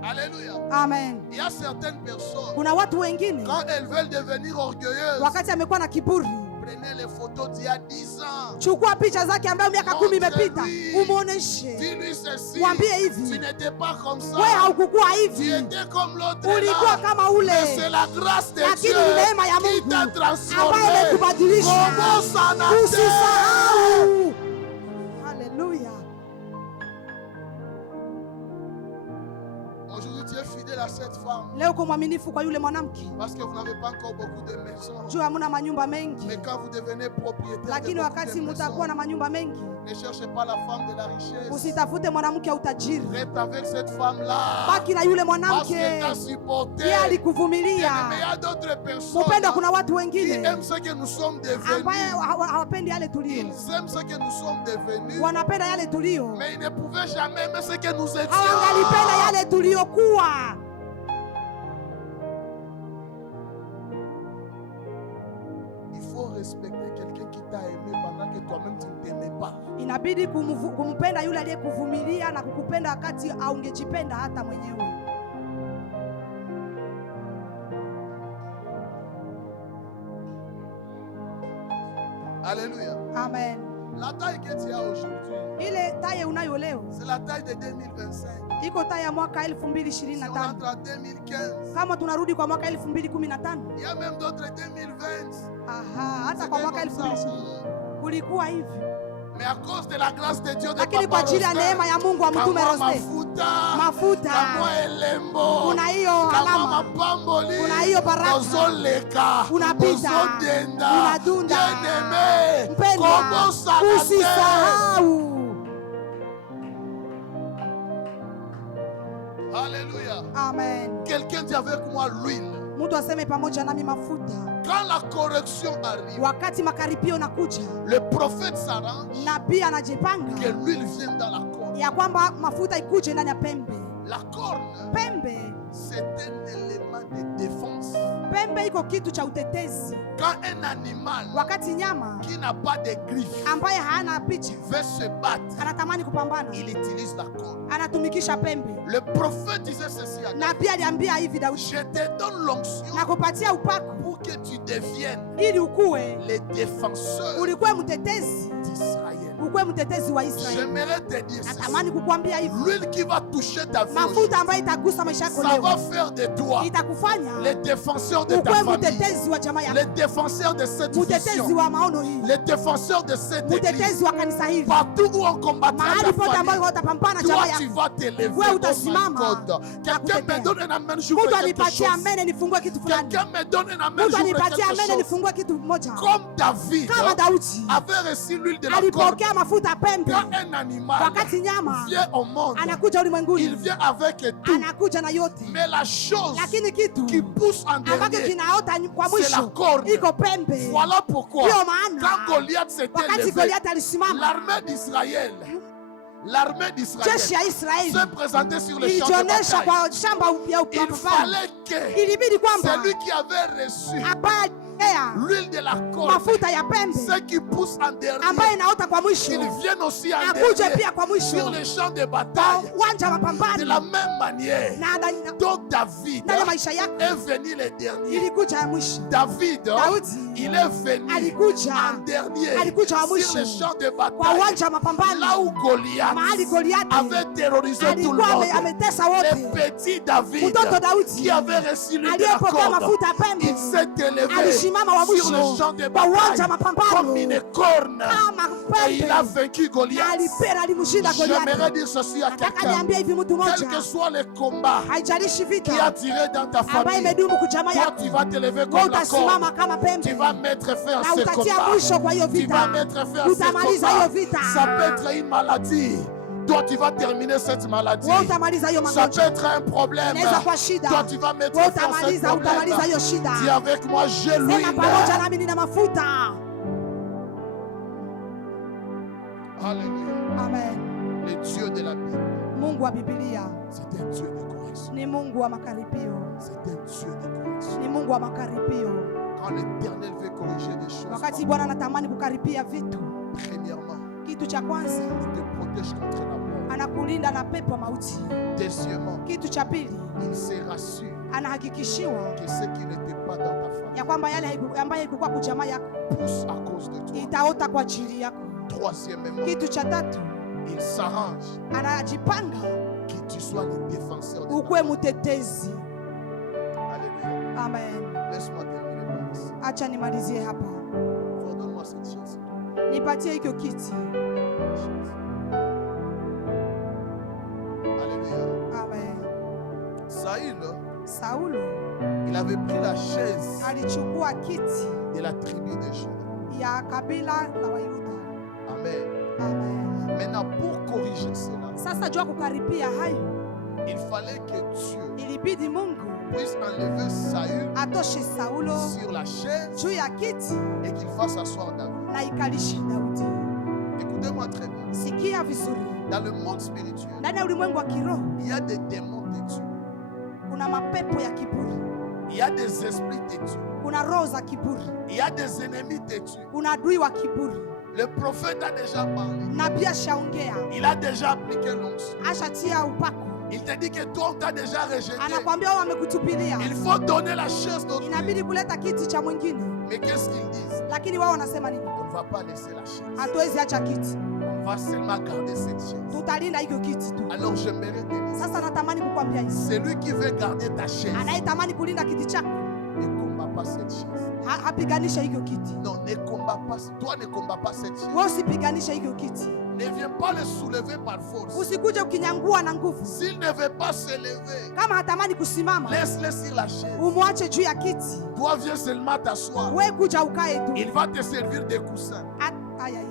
Alléluia. Amen. Il y a certaines personnes, Kuna watu wengine quand elles veulent devenir orgueilleuses, wakati amekuwa na kiburi, prenez les photos d'il y a 10 ans. chukua picha zake ambayo miaka 10 imepita, Montre-lui. umuoneshe, Dis-lui ceci. mwambie Tu hivi, n'étais pas comme ça. wewe haukukuwa Tu hivi, étais comme l'autre ulikuwa là. kama Mais ule, c'est la grâce de lakini Dieu ni neema ya qui Mungu t'a ambayo transformé. imekubadilisha. Kobo Sanate. Usisahau. Haleluya. Aujourd'hui, étiez fidèle à cette femme. Leo uko mwaminifu kwa yule mwanamke. Parce que vous n'avez pas encore beaucoup de maisons. Juu hamuna manyumba mengi. Mais quand vous devenez propriétaire lakini de wakati mutakuwa na manyumba mengi, ne cherchez pas la femme de la richesse. Usitafute mwanamke wa utajiri. Reste avec cette femme-là. Baki na yule Parce mwanamke. qu'elle t'a supporté. Yeye alikuvumilia. Mais il y a d'autres personnes Mpendo, kuna watu qui wengine aiment ce que nous sommes devenus. ambaye hawapendi yale tulio. Ils aiment ce que nous sommes devenus. Wanapenda yale tulio. Mais ils ne pouvaient jamais aimer ce que nous étions. Hawangalipenda yale tuliokuwa. Il faut respecter quelqu'un qui t'a aimé pendant que toi-même tu ne t'aimais pas. Inabidi kumpenda yule aliyekuvumilia na kukupenda wakati haungejipenda hata mwenyewe. Alléluia. Amen. La taille que tu as aujourd'hui, ile taille unayo leo, c'est la taille de 2025. iko taille ya mwaka Si on 2025. entre en 2015, Kama tunarudi kwa mwaka 2015, il y a même d'autres 2020. aha, hata kwa mwaka 2020 kulikuwa hivi. Mais à cause de la grâce de Dieu de Lakini kwa ajili ya neema ya Mungu wa Mtume Roste, mafuta, kuna hiyo alama, kuna hiyo baraka, unapita, unadunda. Mpendwa, usisahau. Alléluia. Amen. Quelqu'un dit avec moi l'huile. Mtu aseme pamoja nami mafuta. Quand la correction arrive, wakati makaripio nakuja, le prophète s'arrange nabii anajipanga que l'huile vienne dans la corne. ya kwamba mafuta ikuje ndani ya pembe. La corne, Pembe, c'est un élément de défense. pembe iko kitu cha utetezi. Quand un animal Wakati nyama qui n'a pas de griffes ambaye hana picha veut se battre, anatamani kupambana, il utilise la corne. anatumikisha pembe. Le prophète disait ceci à David: Nabii aliambia hivi Daudi, je te donne l'onction nakupatia upako pour que tu deviennes ili ukuwe les défenseurs ulikuwe mtetezi, d'Israël. ukuwe mtetezi wa Israeli. J'aimerais te dire ceci: Natamani kukuambia hivi, l'huile qui va toucher ta vie, mafuta ambayo itagusa maisha yako ça va leo faire de toi itakufanya les défenseurs de ta ukuwe famille, mtetezi wa jamaa les yako, défenseurs de cette mtetezi vision, wa maono hii, les défenseurs de cette église. mtetezi wa kanisa hili. Partout où on combattra Mahali ta pote ambapo famille, utapambana toi jamaa tu yako, vas t'élever. wewe Oh my utasimama God. Quelqu'un me donne un amen, je veux mtu quelque anipatie chose. amene nifungue kitu fulani. Quelqu'un me donne un amen, Mtu je veux anipatie quelque amene chose. nifungue kitu moja. Comme David Kama Daudi avait reçu l'huile de la corde. alipokea mafuta pembe, Quand un animal wakati nyama vient au monde, anakuja il ulimwenguni, vient avec tout. anakuja na yote, Mais la chose lakini kitu qui pousse en ambacho dernier, kinaota kwa c'est la mwisho corde. iko pembe. Voilà pourquoi, Ndio maana quand Goliath s'était wakati levé, Goliath alisimama, l'armée d'Israël jeshi ya Israeli se présentait sur le champ de ilijionyesha bataille. kwa shamba ya Il mapambano. fallait que Ilibidi kwamba celui qui avait reçu apokea l'huile de la corde, mafuta ya pembe ceux qui poussent en dernier, ambayo inaota kwa mwisho, qu'ils viennent aussi en akuje dernier pia kwa sur mwisho le champ de kwa bataille. uwanja wa De la mapambano. même manière, Na donc David ndani ya maisha yako est venu le dernier. ilikuja ya mwisho. David, Daudi il est venu alikuja en dernier alikuja wa sur mwisho le champ de kwa bataille. uwanja wa Là mapambano, où Goliath mahali Goliathi avait terrorisé tout le alikuwa monde. ametesa Le wote. petit David Mtoto Daudi qui avait reçu l'huile de la aliyepokea corde, mafuta ya il pembe s'est élevé alisimama wa sur le mwisho champ de kwa uwanja bataille wa mapambano comme une corne kama et il a pembe, vaincu Goliath. alipera alimshinda J'aimerais Goliathi. dire ceci à Nataka quelqu'un: niambie hivi mtu quel que mmoja, soit le combat haijalishi qui a vita tiré dans ta ambayo famille, imedumu kujamaa toi yako, tu vas t'élever wewe comme la utasimama corne. kama pembe Tu vas mettre fin à na ce utatia combat. mwisho kwa hiyo Tu vas vita, mettre fin à ce utamaliza combat. hiyo vita. Ça peut être une maladie. Toi, tu vas terminer cette maladie. Wewe utamaliza hiyo Ça peut magonjwa, être un problème. inaweza kuwa shida. Toi, tu vas mettre Wewe fin à ce utamaliza problème. hiyo shida. Dis avec moi, j'ai Sema l'huile. pamoja nami nina mafuta. Alléluia. Amen. Le Dieu de la Bible, Mungu wa Biblia c'est un Dieu de correction. ni Mungu wa makaripio, C'est un Dieu de correction. ni Mungu wa makaripio. Quand l'Éternel veut corriger des choses, Wakati Bwana anatamani kukaripia vitu, premièrement, kitu cha kwanza il te protège contre la mort. anakulinda na pepo mauti. Deuxièmement, Kitu cha pili il se rassure anahakikishiwa que ce qui n'était pas dans ta famille ya kwamba yale ambayo ilikuwa kujamaa yako pousse à cause de toi. itaota kwa ajili yako. Troisièmement, Kitu cha tatu il s'arrange anajipanga que tu sois le défenseur de ta ukuwe famille. mtetezi. Alléluia. Amen. Laisse-moi terminer par ici. Acha nimalizie hapa, Donne-moi cette chance. nipatie hicho kiti. Alléluia. Amen. Saul, il avait pris la chaise alichukua kiti de la tribu de Juda. ya kabila la Wayuda. Amen. Amen. Maintenant, pour corriger cela, Sasa jua kukaripia hayo, il fallait que Dieu ilibidi Mungu puisse enlever Saül atoshe Saulo sur la chaise juu ya kiti et qu'il fasse asseoir David. na ikalishe Daudi. Écoutez-moi très bien. Sikia vizuri, Dans le monde spirituel, ndani ya ulimwengu wa kiroho il y a des démons têtus. kuna mapepo ya kiburi, Il y a des esprits têtus. kuna roho za kiburi, Il y a des ennemis têtus. kuna adui wa kiburi. Le prophète a déjà parlé. Nabii ashaongea, Il a déjà appliqué l'onction. ashatia upako, Il te dit que toi, on t'a déjà rejeté. anakwambia wao wamekutupilia, Il faut donner la chaise d'autrui. inabidi kuleta kiti cha mwingine. Mais qu'est-ce qu'ils disent? Lakini wao wanasema nini? On ne va pas laisser la chaise. Hatuwezi acha kiti, On va seulement garder cette chaise. tutalinda hiyo kiti tu. Alors j'aimerais te dire, Sasa natamani kukwambia hivi, celui qui veut garder ta chaise anayetamani kulinda kiti chako ne combat pas cette chaise. hapiganishe hiyo kiti. Non, ne combat pas. Toi ne combat pas cette chaise. Wewe usipiganishe hiyo kiti, Ne viens pas le soulever par force. usikuje ukinyangua na nguvu. S'il ne veut pas se lever, Kama hatamani kusimama, laisse-le sur la chaise. umwache juu ya kiti, Toi viens seulement t'asseoir. wewe kuja ukae tu. Il va te servir de coussin. Ayaya.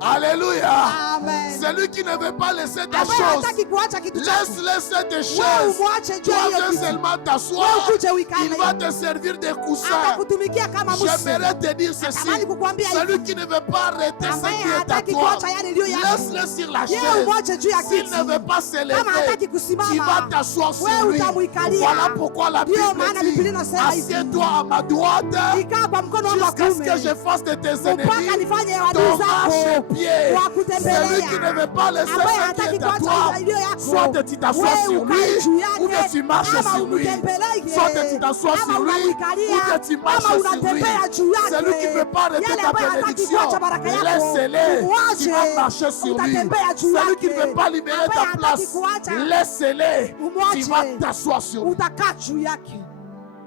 Alléluia. Amen. Celui qui ne veut pas laisser ta Ambaye chose, hataki kuacha kitu chako, laisse-le cette wewe chaise. umwache juu Toi ya hiyo viens kiti, seulement t'asseoir. wewe ukuje uikae. Il va te servir de coussin. Atakutumikia kama musi. J'aimerais te dire ceci. Natamani kukuambia Celui hivi, qui ne veut pas arrêter ce ambaye qui est à hataki toi, kuacha yale iliyo yako, laisse-le sur la yeye chaise. umwache juu ya S'il kiti. ne veut pas se Kama hataki lever, kusimama, tu vas t'asseoir sur wewe lui. utamuikalia. Voilà pourquoi la Ndio maana Bible Biblia dit, inasema hivi, assieds-toi à ma droite ikaa kwa mkono wangu wa jusqu'à ce kuume que je fasse de tes mpaka ennemis nifanye ton adui zako marchepied. wa Celui qui ne kutembelea. veut pas laisser Ambaye ce hataki qui est à kuacha toi, iliyo yako, soit tu t'assois wewe sur lui, ukae juu ou que yake, tu marches ama sur lui. umtembelee, Soit tu t'assois ama sur lui, unamwikalia, ou que tu marches ama sur lui. unatembea juu yake. Celui qui ne veut pas arrêter Yale ta ambaye hataki bénédiction, kuacha baraka yako, laisse-le. umwache, Tu vas marcher sur lui. utatembea juu Celui qui ne yake. veut pas libérer Ambaye ta hataki place, kuacha, laisse-le. umwache. Tu vas t'asseoir sur lui. utakaa juu yake.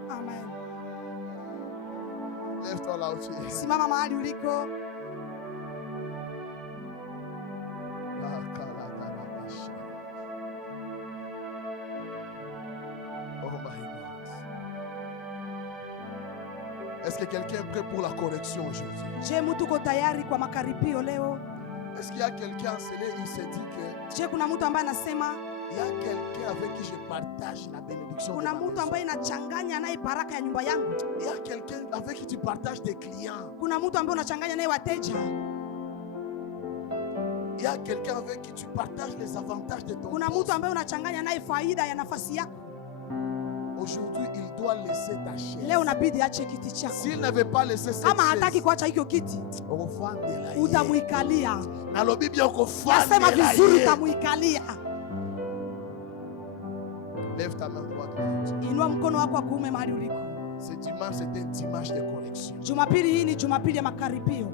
Amen. Lève-toi là où tu es. Simama mahali uliko. Oh my God. Est-ce que quelqu'un est prêt pour la correction aujourd'hui? Je, mtu uko tayari kwa makaribio leo? Est-ce qu'il y a quelqu'un scellé, il s'est dit que Je, kuna mtu ambaye anasema, il y a quelqu'un avec qui je partage la bénédiction de kuna ma mtu maison. ambaye inachanganya naye baraka ya nyumba yangu. Il y a quelqu'un avec qui tu partages tes clients. Kuna mtu ambaye unachanganya naye wateja. Il y a quelqu'un avec qui tu partages les avantages de ton Kuna poste. mtu ambaye unachanganya naye faida ya nafasi yako. Aujourd'hui, il doit laisser ta chaise. Leo unabidi ache kiti chako. S'il ne veut pas laisser cette Kama hataki chaise, kuacha hiyo kiti, ovandela ye. utamuikalia. Nalobi bien Nasema kofandela vizuri, ye. utamuikalia. Lève ta main droite. Inua mkono wako wa kuume mahali uliko. Ce dimanche, c'est un dimanche de correction. Jumapili hii ni Jumapili ya makaribio.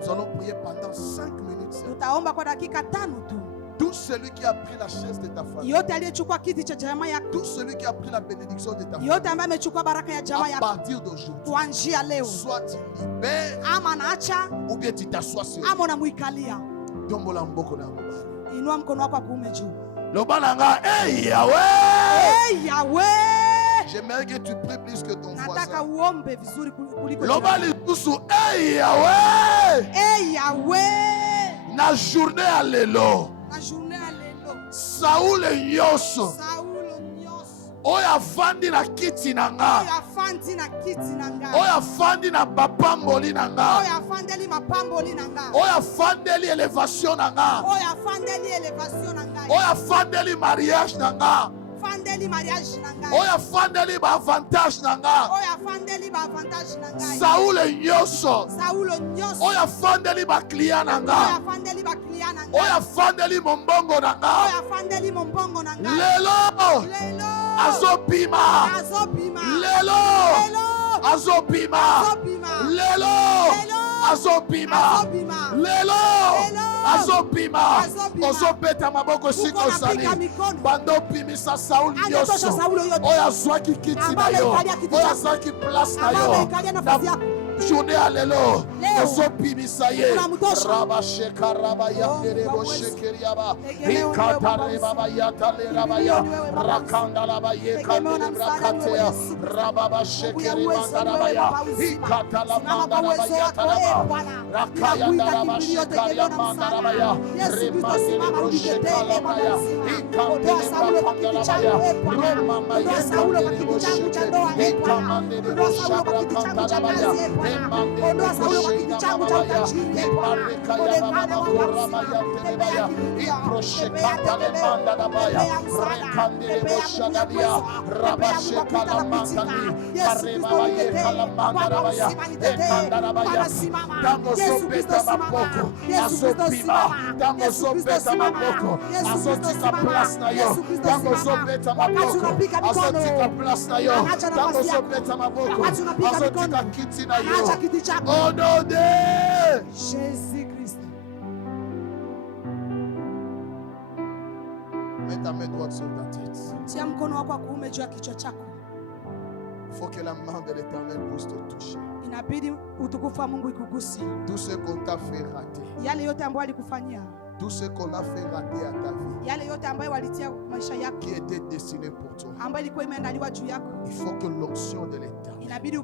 Nous allons prier pendant 5 minutes. Tutaomba kwa dakika 5 tu. Tout celui qui a pris la chaise de ta famille, Yote aliyechukua kiti cha jamaa yako, tout celui qui a pris la bénédiction de ta famille, yote ambaye amechukua baraka ya jamaa à yako, partir d'aujourd'hui, kuanzia leo, soit tu libères ama naacha ou bien tu t'assois sur lui. ama unamuikalia. Dombola mboko na mobali. Inua mkono wako wa kuume juu. Lobalanga, hey Yahweh! Hey Yahweh! J'aimerais que tu pries plus que ton Nataka voisin. uombe vizuri kuliko Lobali kusu, hey Yahweh! Hey Yahweh! Na journée à lelo. Na journée ya lelo. Saul nyoso. Saulo nyos. Oyo afandi na kiti na nga. Oyo afandi na kiti na nga. Oyo afandi na bapamboli na nga. Oyo afandeli mapamboli na nga. Oyo afandeli elevation na nga. Oyo afandeli elevation na nga. Oyo afandeli mariage na nga. Afandeli mariage na nga. Oyo afandeli ba avantage na nga. Oyo afandeli ba avantage na nga. Saul nyoso. Saulo nyos. Oyo afandeli ba client na Oyo nga. afandeli ba client na nga. Oyo afandeli mombongo na Oyo nga. afandeli mombongo na nga. Lelo Lelo. azopima. Azobima. Lelo Lelo. azopima. Azobima. Lelo Lelo. azopima. Azobima. Lelo Lelo. azopima. Azopima. Ozobeta maboko siko Uko sali. napika mikono. Bando pimisa Saul Angetosha nyoso. Saulo yote. Oyo azwaki kiti na Ambaye yo. amekalia kiti Oyo chako. azwaki place na Ambaye yo. amekalia nafasi yako. journée alléluia nosopimisaye rabasheka rabayandere boshekeriaba ikatare babayatale rabaya rakanda rabaye kandere brakatea rababashekeri mandarabaya ikatala mandarabayataraba rakaya darabashekaria mandarabaya remandere boshekala baya ikandere brakandarabaya remama yekandere boshekeri ikamandere boshabra kandarabaya remandere boshekala baya imarikaya baba korabaya telebaya iproshekatale mandarabaya rekandere boshagadia rabashekala mandali arebaye kala mandarabaya ekandarabaya tango sopeta maboko azopima tango sopeta maboko azotika place na yo tango sopeta maboko azotika place na yo tango sopeta maboko azotika kiti na yo au nom de Jésus-Christ. Mets ta main droite sur ta tête. Tia mkono wako wa kuume juu ya kichwa chako. Il faut que la main de l'Éternel puisse te toucher. Inabidi utukufu wa Mungu ikuguse. Tout ce qu'on t'a fait rater. Yale yote ambayo alikufanyia. Tout ce qu'on a fait rater à ta vie. Yale yote ambayo walitia maisha yako. Qui était destiné pour toi. Ambayo ilikuwa imeandaliwa juu yako. Il faut que l'onction de l'Éternel. Inabidi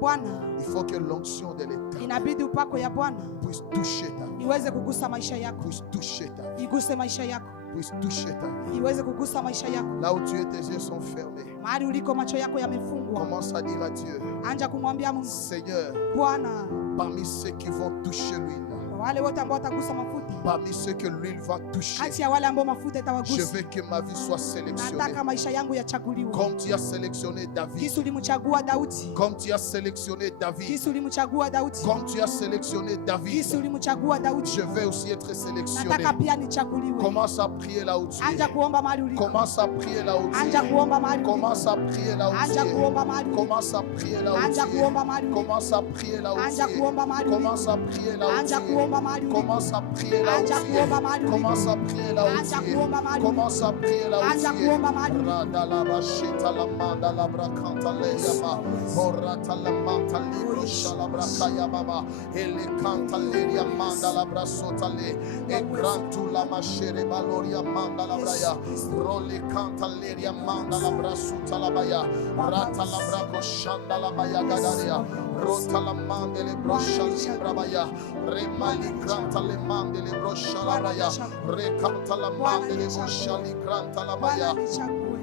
Bwana. Il faut que l'onction de l'Éternel. Inabidi upako ya Bwana. Puisse toucher ta vie. Iweze kugusa maisha yako. Puisse toucher ta vie. Iguse maisha yako. Puisse toucher ta vie. Iweze kugusa maisha yako. Là où tu es, tes yeux sont fermés. Mahali uliko macho yako yamefungwa. Commence à dire à Dieu. Anja kumwambia Mungu. Seigneur. Bwana. Parmi ceux qui vont toucher l'huile. Wale wote ambao watagusa mafuta. Parmi ceux que l'huile va toucher. Kati ya wale ambao mafuta itawagusa. Je veux que ma vie soit sélectionnée. Nataka maisha yangu yachaguliwe. Comme tu as sélectionné David. Kisu ulimchagua Daudi. Comme tu as sélectionné David. Kisu ulimchagua Daudi. Comme tu as sélectionné David. Kisu ulimchagua Daudi. Je veux aussi être sélectionné. Nataka pia nichaguliwe. Commence à prier là où tu es. Anja kuomba mahali uliko. Commence à prier là où tu es. Anja kuomba mahali uliko. Commence à prier là où tu Anja es. kuomba mahali uliko. Commence à prier là où tu Anja es. kuomba mahali uliko. Commence à prier là où tu Anja es. kuomba mahali uliko. Commence à prier là où tu Anja es. kuomba mahali uliko. Commence à prier là où Anja tu es. kuomba mahali uliko. Commence à prier là où Anja tu es. kuomba mahali uliko. Commence à prier là où Anja tu es. kuomba mahali uliko. Rada la bashita la manda la brakanta le yama. Orata la manta libro shalabra kaya baba. Ele canta le yamanda la brasota le. E grantu la mashere baloria manda la braya. Role canta le yamanda la brasuta la baya. Rata la brako shanda la baya gadaria. Rota la mande le brosha libra baya. Remali granta le mande le brosha la baya. Recanta la mande le brosha li granta la baya. Nichague.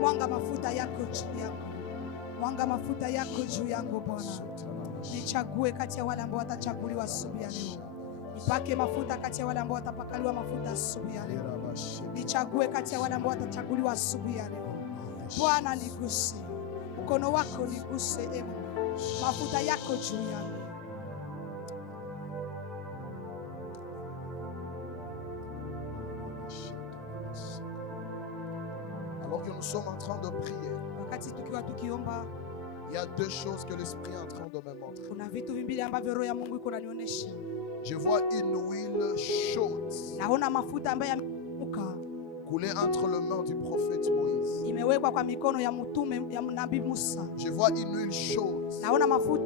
Mwanga mafuta yako juu yangu. Mwanga mafuta yako juu yangu Bwana. Nichague kati ya wale ambao watachaguliwa asubuhi ya leo. Nipake mafuta kati ya wale ambao watapakaliwa mafuta asubuhi ya leo. Nichague kati ya wale ambao watachaguliwa asubuhi ya leo. Bwana niguse. Mkono wako niguse emu. Mafuta yako juu yangu. Alors que nous sommes en train de prier, Wakati tukiwa tukiomba, il y a deux choses que l'Esprit est en train de me montrer. kuna vitu vimbili ambavyo roho ya Mungu iko inanionyesha. Je vois une huile chaude Naona mafuta ambayo yamemuka couler entre les mains du prophète Moïse. imewekwa kwa mikono ya mtume ya nabii Musa. Je vois une huile chaude Naona mafuta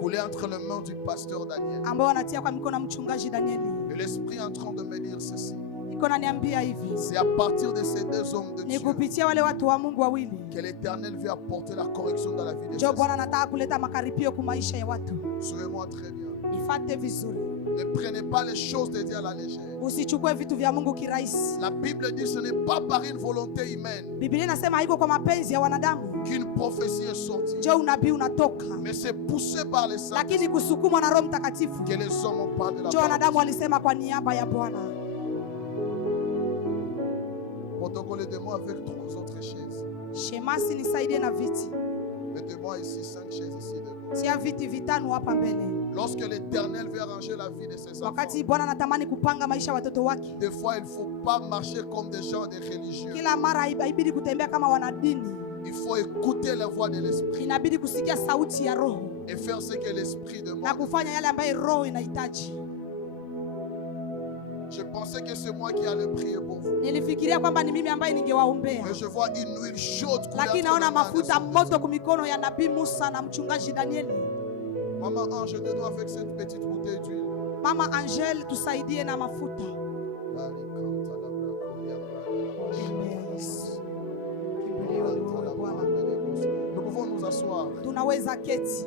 couler entre les mains du pasteur Daniel. ambayo wanatia kwa mikono ya mchungaji Danieli. Et l'Esprit est en train de me dire ceci. Iko naniambia hivi, C'est à partir de ces deux hommes de ni Dieu kupitia wale watu wa Mungu wawili que l'Éternel veut apporter la correction dans la vie de ndio ces Bwana hommes. anataka kuleta makaripio kwa maisha ya watu. Suivez-moi très bien. Nifate vizuri, Ne prenez pas les choses de Dieu à la légère. usichukue vitu vya Mungu kirahisi. La Bible dit que ce n'est pas par une volonté humaine Biblia inasema haiko kwa mapenzi ya wanadamu qu'une prophétie est sortie, ndio unabii unatoka, mais c'est poussé par les saints lakini kusukumwa na Roho Mtakatifu que les hommes ont parlé de la ndio wanadamu parole. walisema kwa niaba ya Bwana. Protocole, aidez-moi avec 3 autres chaises. Shemasi, nisaidie na viti. Mettez-moi ici 5 chaises ici devant. Tia viti vitano hapa mbele. Lorsque l'Éternel veut arranger la vie de ses enfants, Wakati Bwana anatamani kupanga maisha ya watoto wake, des fois il ne faut pas marcher comme des gens des religieux. kila mara haibidi kutembea kama wanadini. Il faut écouter la voix de l'Esprit Inabidi kusikia sauti ya Roho et faire ce que l'Esprit na demande. kufanya yale ambayo Roho inahitaji. Je pensais que c'est moi qui allais prier pour vous. Nilifikiria kwamba ni mimi ambaye ningewaombea, Mais je vois une huile chaude couler lakini entre naona les mains de mafuta ces moto kwa mikono ya nabii Musa na mchungaji Danieli. Maman Ange, aide-nous avec cette petite bouteille d'huile. Mama Angel, tusaidie na mafuta. Nous pouvons nous asseoir. Tunaweza keti.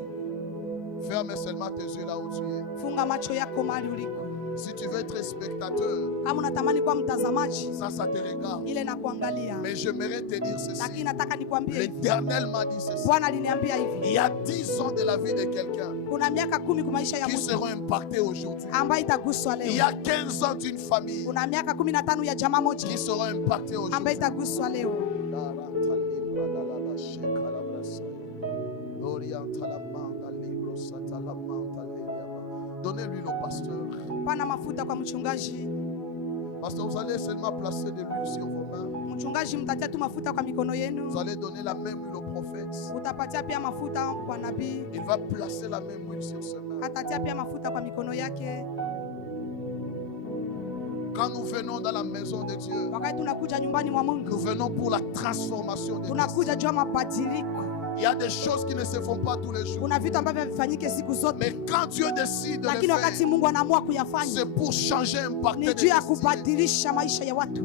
Ferme seulement tes yeux là où tu es. Funga macho yako mahali uliko. Si tu veux être spectateur, Kama unatamani kuwa mtazamaji, ça te regarde. ile na kuangalia. Mais j'aimerais te dire ceci. Lakini nataka nikwambie, L'Éternel m'a dit ceci. Bwana aliniambia hivi. Il y a 10 ans de la vie de quelqu'un Kuna miaka 10 kwa maisha ya qui mtu seront impactés aujourd'hui. ambayo itaguswa Il y leo. a 15 ans d'une famille Kuna miaka 15 ya jamaa moja qui seront impactés ambayo aujourd'hui. itaguswa leo. Donnez-lui au pasteur. Pana mafuta kwa mchungaji. Pasteur, vous allez seulement placer de l'huile sur vos mains. Mchungaji, mtatia tu mafuta kwa mikono yenu. Vous allez donner la même huile au prophète. Utapatia pia mafuta kwa nabii. Il va placer la même huile sur ses mains. Atatia pia mafuta kwa mikono yake. Quand nous venons dans la maison de Dieu, Wakati tunakuja nyumbani mwa Mungu, nous venons pour la transformation de Dieu. tunakuja juu ya mabadiliko. Il y a des choses qui ne se font pas tous les jours. Kuna vitu ambavyo vifanyike siku zote, Mais quand Dieu décide de lakini le wakati faire, Mungu anaamua kuyafanya c'est pour changer, impacter ni les juu ya destinées. kubadilisha maisha ya watu.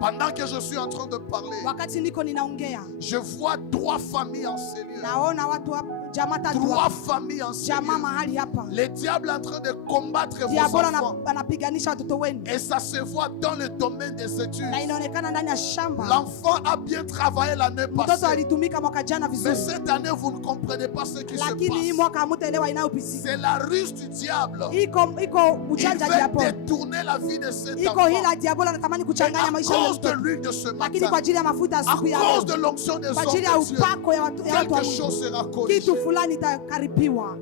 Pendant que je suis en train de parler, Wakati niko ninaongea, je vois 3 familles en ces lieux. naona watu hapa, jamaa tatu 3 hapa, familles en ces jamaa lieux. mahali hapa. Le diable est en train de combattre vos Diabolo enfants. anapiganisha watoto wenu, Et ça se voit dans le domaine des études. na inaonekana ndani ya shamba. L'enfant a bien travaillé l'année Mtoto passée. alitumika mwaka jana Mais vizuri, cette année, vous ne comprenez pas ce qui se lakini hii passe. mwaka hamutaelewa inayopitika. C'est la ruse du diable. Iko Il ujanja veut Diabolo, détourner la vie de cet iko enfant. hila Diabolo anatamani Et kuchanganya à maisha ya cause de mtoto, l'huile de ce lakini matin, kwa ajili ya mafuta ya à siku ya cause leo, de l'onction des kwa hommes ajili ya de Dieu, upako ya watu wa quelque Mungu, chose sera corrigé. kitu fulani itakaribiwa.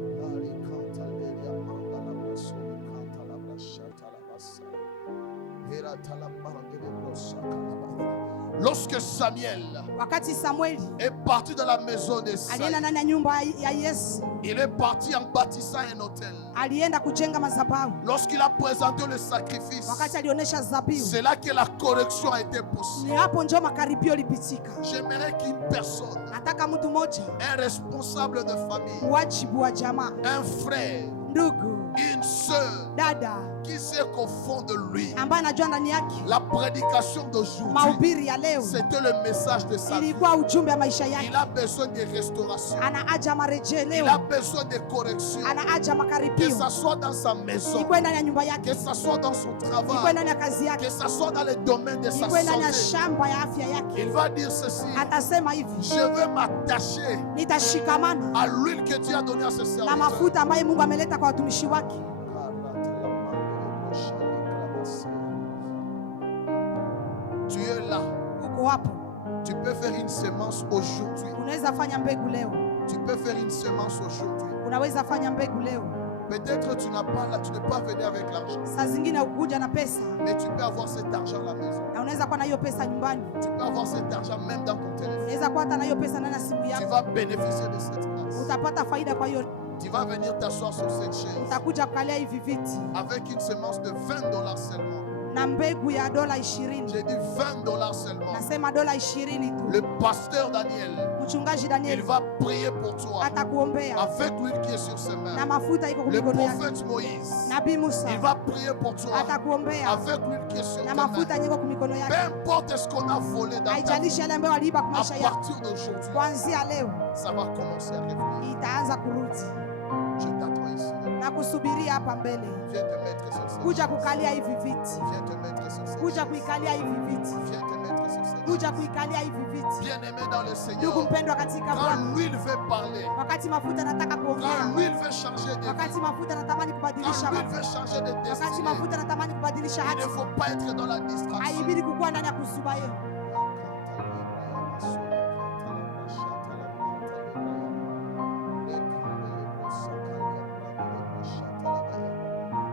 Lorsque Samuel Wakati Samueli est parti de la maison de alienda Saül, ndani ya nyumba ya Yese, il est parti en bâtissant un hôtel. alienda kujenga madhabahu. Lorsqu'il a présenté le sacrifice, Wakati alionyesha dhabihu, c'est là que la correction a été possible. ni hapo ndio makaribio lipitika. J'aimerais qu'une personne, Nataka mtu mmoja, un responsable de famille, wajibu wa jamaa, un frère, ndugu, une sœur, dada, qui sait qu'au fond de lui, ambaye anajua ndani yake la prédication d'aujourd'hui, mahubiri ya leo c'était le message de sa vie. ilikuwa ujumbe wa maisha yake. Il a besoin de restauration. Ana haja Il marejeleo, a besoin de correction. ana haja Que makaribio, ça soit dans sa maison, ikuwe ndani ya nyumba que yake, ça soit dans son ikuwe travail, ndani ya kazi que yake, ça soit dans le domaine de sa ikuwe ndani ya santé. shamba ya afya yake. Il va dire ceci: Atasema hivi, je veux m'attacher nitashikamana à l'huile que Dieu a donnée à ce na serviteur. mafuta ambayo Mungu ameleta kwa watumishi wake. Tu es là. Uko hapo, Tu peux faire une semence aujourd'hui. unaweza fanya mbegu leo, Tu peux faire une semence aujourd'hui. unaweza fanya mbegu leo. Peut-être tu n'as pas là, tu n'es pas venu avec l'argent, Saa zingine ukuja na pesa mais tu peux avoir cet argent à la maison. na unaweza kuwa na hiyo pesa nyumbani, Tu peux avoir cet argent même dans ton téléphone. unaweza kuwa hata na hiyo pesa ndani ya simu Tu yako. vas bénéficier de cette grâce. Utapata faida. Kwa hiyo Tu vas venir t'asseoir sur cette chaise utakuja kukalia hivi viti avec une semence de $20 seulement. na mbegu ya $20. J'ai dit $20 seulement. Nasema $20 tu. Le pasteur Daniel, Mchungaji il Daniel va prier pour toi atakuombea avec l'huile qui est sur ses na mains. mafuta iko Le mikono yake. prophète Moïse, Nabii Musa il va prier pour toi atakuombea avec l'huile qui est sur na tes mains. mafuta yenye iko mikono Peu yake. importe ce qu'on a volé dans ta vie, Haijalishi yale ambayo waliiba kwa à maisha yako, partir d'aujourd'hui, kuanzia leo ça va commencer à revenir. itaanza kurudi Je t'attends ici. na kusubiria hapa mbele. Viens te mettre sur cette Kuja chaise. kukalia hivi viti, Viens te mettre sur cette kuja chaise. kuikalia hivi viti, Viens te mettre sur cette kuja chaise. kuikalia hivi viti. Bien-aimé dans le Ndugu Seigneur, mpendwa katika quand Bwana, l'huile veut parler, wakati mafuta nataka kuongea, quand l'huile veut changer de vie, wakati mafuta natamani kubadilisha quand l'huile mambo, veut changer de wakati destinée, mafuta natamani kubadilisha il ne hatima, faut pas être dans la distraction. haibidi kukuwa ndani ya kusubaye.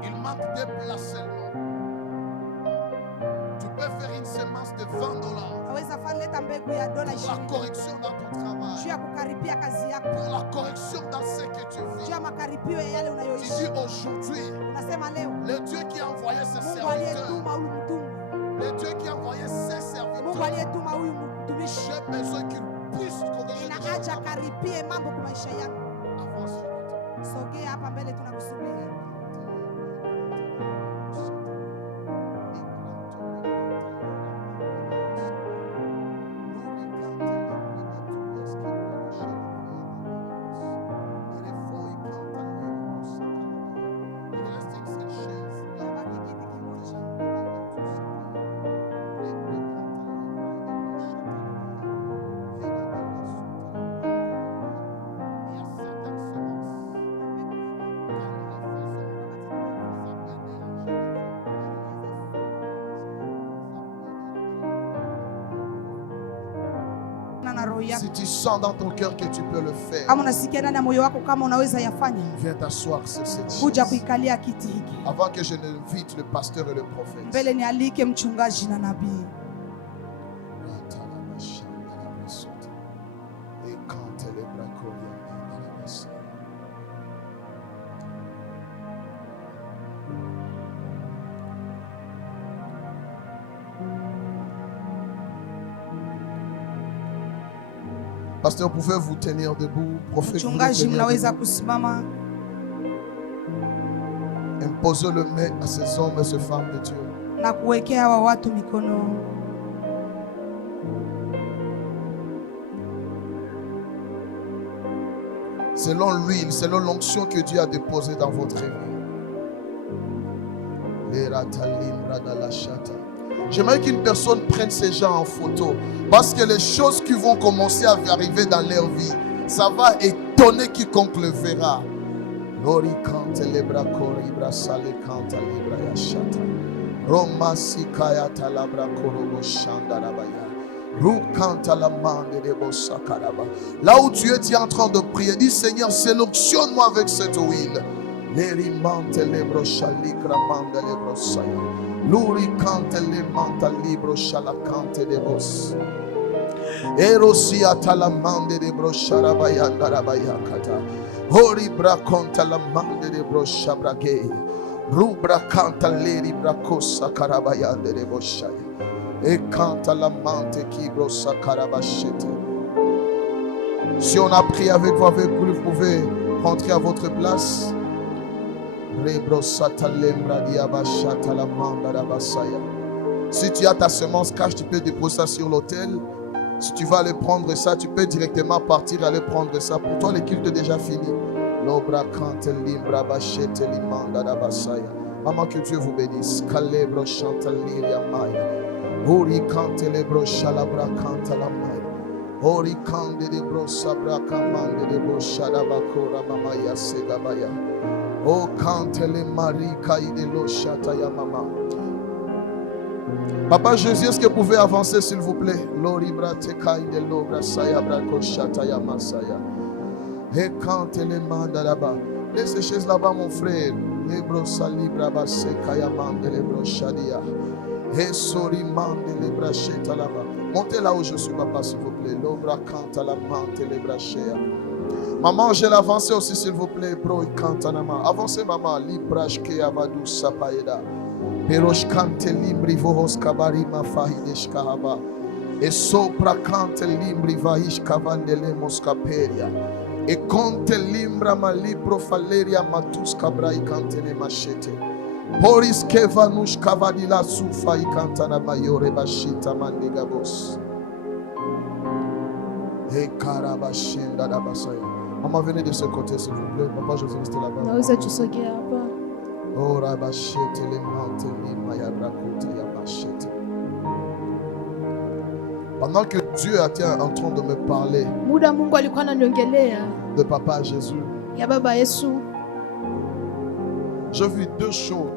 Il manque des places seulement. Tu peux faire une semence de $20 Aweza fanya leta mbegu ya pour la $20 correction dans ton juu travail, ya kukaribia kazi yako, pour la correction dans ce que tu juu vis. ya makaribio ya yale Tu unayoishi. dis aujourd'hui, Unasema leo le Dieu qui a envoyé ses Mungu serviteurs, aliyetuma huyu mtume, le Dieu qui a envoyé ses Mungu serviteurs, aliyetuma huyu mtumishi, j'ai besoin qu'il puisse corriger ina les haja choses. karibia maisha yangu. Sogea hapa mbele, tunakusubiri. Si tu sens dans ton cœur que tu peux le faire, viens t'asseoir sur cette chaise. Avant que je n'invite le pasteur et le prophète. Pasteur, pouvez-vous tenir debout? Prophète, imposez le main à ces hommes et ces femmes de Dieu. Selon l'huile, selon l'onction que Dieu a déposée dans votre vie. J'aimerais qu'une personne prenne ces gens en photo. Parce que les choses qui vont commencer à arriver dans leur vie, ça va étonner quiconque le verra. Là où tu es en train de prier, dis Seigneur, sélectionne-moi avec cette huile. Luri cante le manta libro shalakante de bos. Erosia talamande de brosharabaya rabayakata. Hori braconta la mande de broshabrage. Rubra canta leri bracosa carabayande de boshaya. E canta la mante qui brosa carabachete. Si on a prié avec vous, vous pouvez rentrer à votre place. Si tu as ta semence cache, tu peux déposer ça sur l'autel. Si tu vas aller prendre ça, tu peux directement partir aller prendre ça. Pour toi, le culte est déjà fini. Maman, que Dieu vous bénisse. Oh, cantele marika idelo shataya mama. Papa Jésus, est-ce que vous pouvez avancer s'il vous plaît? Lori brateka idelo brasaya brako shataya masaya. Et cantele manda là-bas. Laisse ces chaises là-bas mon frère. Lebro salibra basekaya mande lebro shadia. Et sori mande lebra sheta là-bas. Montez là où je suis papa s'il vous plaît. Lobra canta la mante lebra shea. Maman, je l'avance aussi s'il vous plaît. Bro, kantanama. Avancez maman. Libraj ke avadu sapaeda. Perosh kante limbri vohos kabari mafahidesh kahaba. E sopra kante limbri vahish kavandele moskaperia. E conte limbra malibro faleria matus kabrai kante ne machete. Poris kevanush kavadila sufa i kantana mayore bashita mandigabos. E karabashinda da basaya. Maman, venez de ce côté, s'il vous plaît. Papa, je vais rester là-bas. Oh, rabachete, les mantes, les mayarakote, yabachete. Pendant que Dieu était en train de me parler de Papa Jésus, j'ai vu deux choses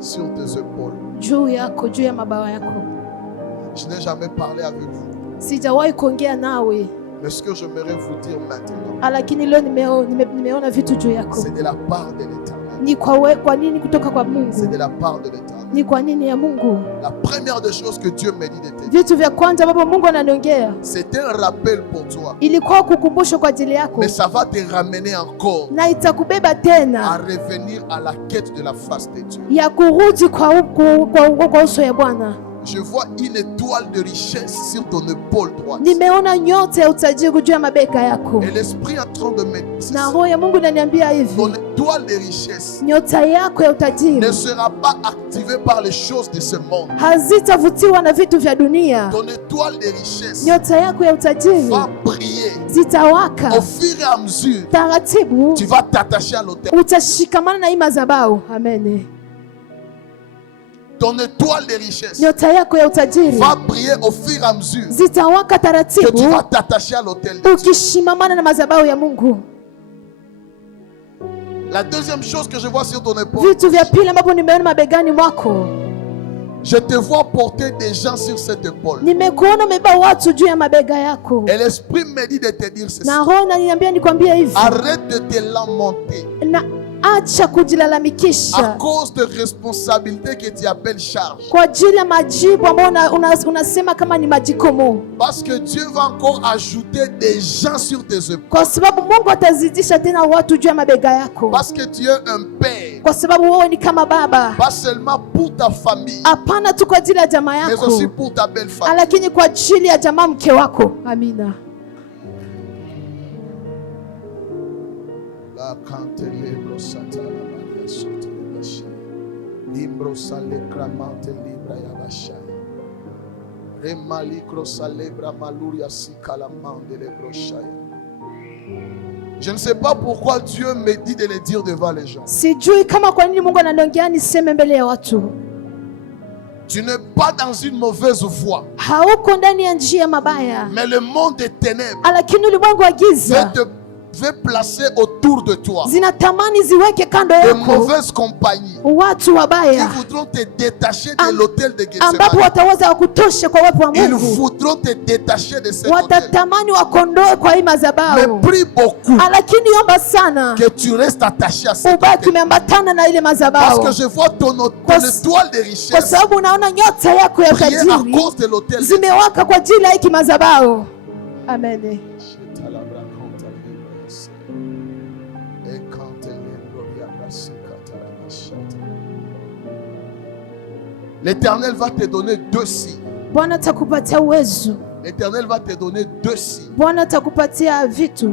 sur tes épaules. Je n'ai jamais parlé avec vous. Mais ce que j'aimerais vous dire maintenant, c'est de la part de l'Éternel. C'est de la part de l'Éternel. La première des choses que Dieu me dit de te dire, c'est un rappel pour toi. Mais ça va te ramener encore à revenir à la quête de la face de Dieu. Je vois une étoile de richesse sur ton épaule droite. Nimeona nyota ya utajiri juu ya mabega yako. Et l'esprit est en train de me dire, na roho ya Mungu inaniambia hivi, ton étoile de richesse nyota yako ya utajiri ne sera pas activée par les choses de ce monde. hazitavutiwa na vitu vya dunia. Ton étoile de richesse Nyota yako ya utajiri va briller. zitawaka Au fur et à mesure, taratibu, tu vas t'attacher à l'autel. utashikamana na hii madhabahu. Amen. Ton étoile de richesse Nyota yako ya utajiri va briller au fur et à mesure zitawaka que taratibu, tu vas t'attacher à l'autel de Dieu. ukishimamana na madhabahu ya Mungu. La deuxième chose que je vois sur ton épaule, Vitu vya pili ambavyo nimeona mabegani mwako, je te vois porter des gens sur cette épaule. nimekuona umebeba watu juu ya mabega yako, Et l'esprit me dit de te dire ceci. na roho inaniambia nikwambie hivi, Arrête de te lamenter na acha à kujilalamikisha cause de responsabilités que tu appelles charge. kwa ajili ya majibu ambayo unasema kama ni majukumu, Parce que Dieu va encore ajouter des gens sur tes épaules. kwa sababu Mungu atazidisha tena watu juu ya mabega yako, Parce que tu es un père. kwa sababu wewe ni kama baba, Pas seulement pour ta famille, hapana tu kwa ajili ya jamaa mais yako, aussi pour ta belle famille. lakini kwa ajili ya jamaa mke wako. Amina. La cantelebro satana maria sote basha. Limbro sale cramante libra ya basha. Remalicro salebra maluria sikalamande lebro shaya. Je ne sais pas pourquoi Dieu me dit de le dire devant les gens. Sijui kama kwa nini Mungu ananiongea niseme mbele ya watu. Tu n'es pas dans une mauvaise voie. Hauko ndani ya njia mabaya, Mais le monde des ténèbres lakini ulimwengu wa giza veut placer autour de toi zinatamani ziweke kando de yako mauvaises compagnies watu qui wabaya voudront te détacher de l'autel de ambapo Gethsemane. wataweza wakutoshe kwa uwepo wa Ils Mungu, voudront te détacher de cet autel. watatamani wakondoe kwa hii Mais madhabahu, prie beaucoup lakini omba sana que tu restes attaché à cet ubaki autel. umeambatana na ile Parce madhabahu, que je vois ton étoile de kwa richesse sababu unaona nyota yako ya prier à utajiri cause de l'autel. zimewaka kwa ajili ya hiki madhabahu. Amen. L'Éternel va te donner deux signes. Bwana atakupatia uwezo, L'Éternel va te donner deux signes. Bwana atakupatia vitu,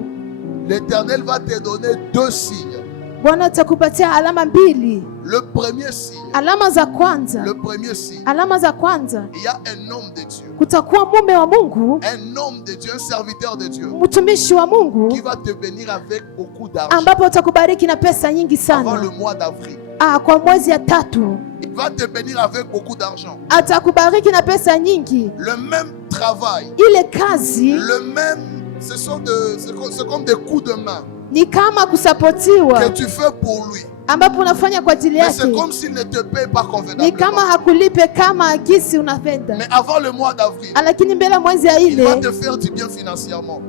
L'Éternel va te donner deux signes. Bwana atakupatia alama mbili. Le premier signe. Alama za kwanza, Le premier signe. alama za kwanza, Il y a un homme de Dieu. kutakuwa mume wa Mungu, Un homme de Dieu, un serviteur de Dieu mtumishi wa Mungu, qui va te bénir avec beaucoup d'argent ambapo utakubariki na pesa nyingi avant le sana. mois d'avril. Kwa mwezi ya tatu Il va te bénir avec beaucoup d'argent. atakubariki na pesa nyingi. Le même travail, Ile kazi le même, c'est comme des coups de main ni kama kusapotiwa que tu fais pour lui. ambapo unafanya kwa ajili Mais c'est yake, comme s'il ne te paye pas ni convenablement. kama hakulipe kama gisi unapenda, Mais avant le mois d'avril, lakini mbele mwezi ya il va ile te faire du bien financièrement.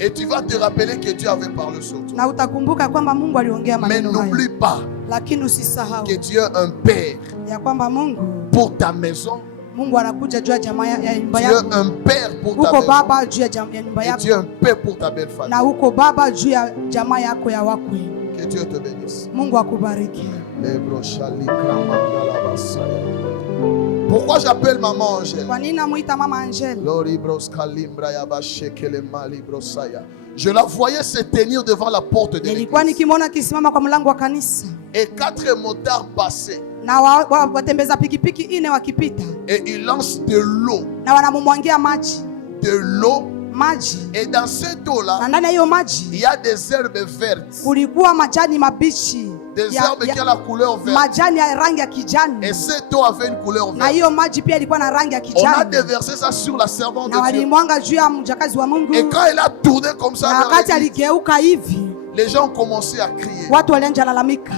Et tu vas te rappeler que Dieu avait parlé sur toi. na utakumbuka kwamba Mungu aliongea Mais maneno haya, n'oublie pas lakini usisahau que tu es un père ya kwamba Mungu pour ta maison. Mungu anakuja juu ya jamaa ya nyumba Tu es yako. un père pour ta Uko maison. baba juu ya nyumba Et tu es yako, un père pour ta belle famille. na uko baba juu ya jamaa yako ya wakwe. Que Dieu te bénisse. Mungu akubariki. Pourquoi j'appelle maman Angèle? Kwa nini namuita mama Angel? Je la voyais se tenir devant la porte de Nilikuwa l'église. nikimwona akisimama kwa mlango wa kanisa Et 4 motards passaient. na watembeza pikipiki ine wakipita Et ils lancent de l'eau. na wanamumwangia maji De l'eau. maji, Et dans cette eau-là, na ndani ya hiyo maji il y a des herbes vertes. kulikuwa majani mabichi Des herbes qui ont la couleur verte. majani ya rangi ya kijani, Et cette eau avait une couleur na verte. hiyo maji pia ilikuwa na rangi ya On a kijani, déversé ça sur la servante na de Dieu. walimwanga juu ya mjakazi wa Mungu. Et quand elle a tourné comme ça, Na vers wakati l'église, aligeuka hivi, les gens ont commencé à crier. watu walianza lalamika,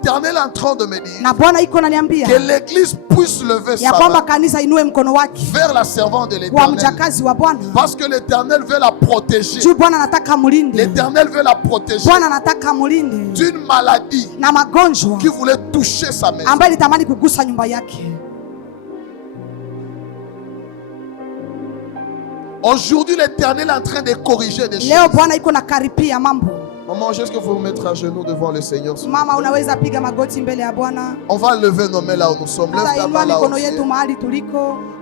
L'Éternel est en train de me dire na Bwana iko naniambia que l'église puisse lever ya sa kwamba main kanisa inue mkono wake vers la servante de kwa l'Éternel. mjakazi wa Bwana, Parce que l'Éternel veut la protéger. juu Bwana anataka mulinde, L'Éternel veut la protéger Bwana anataka mulinde d'une maladie na magonjwa qui voulait toucher sa maison. ambayo ilitamani kugusa nyumba yake. Aujourd'hui, l'Éternel est en train de corriger des Leo choses. Bwana iko na karipia mambo. Maman, est-ce que vous vous mettre à genoux devant le Seigneur? Mama, unaweza piga magoti mbele ya Bwana. On va lever nos mains là où nous sommes. Lève ta main là où tu es.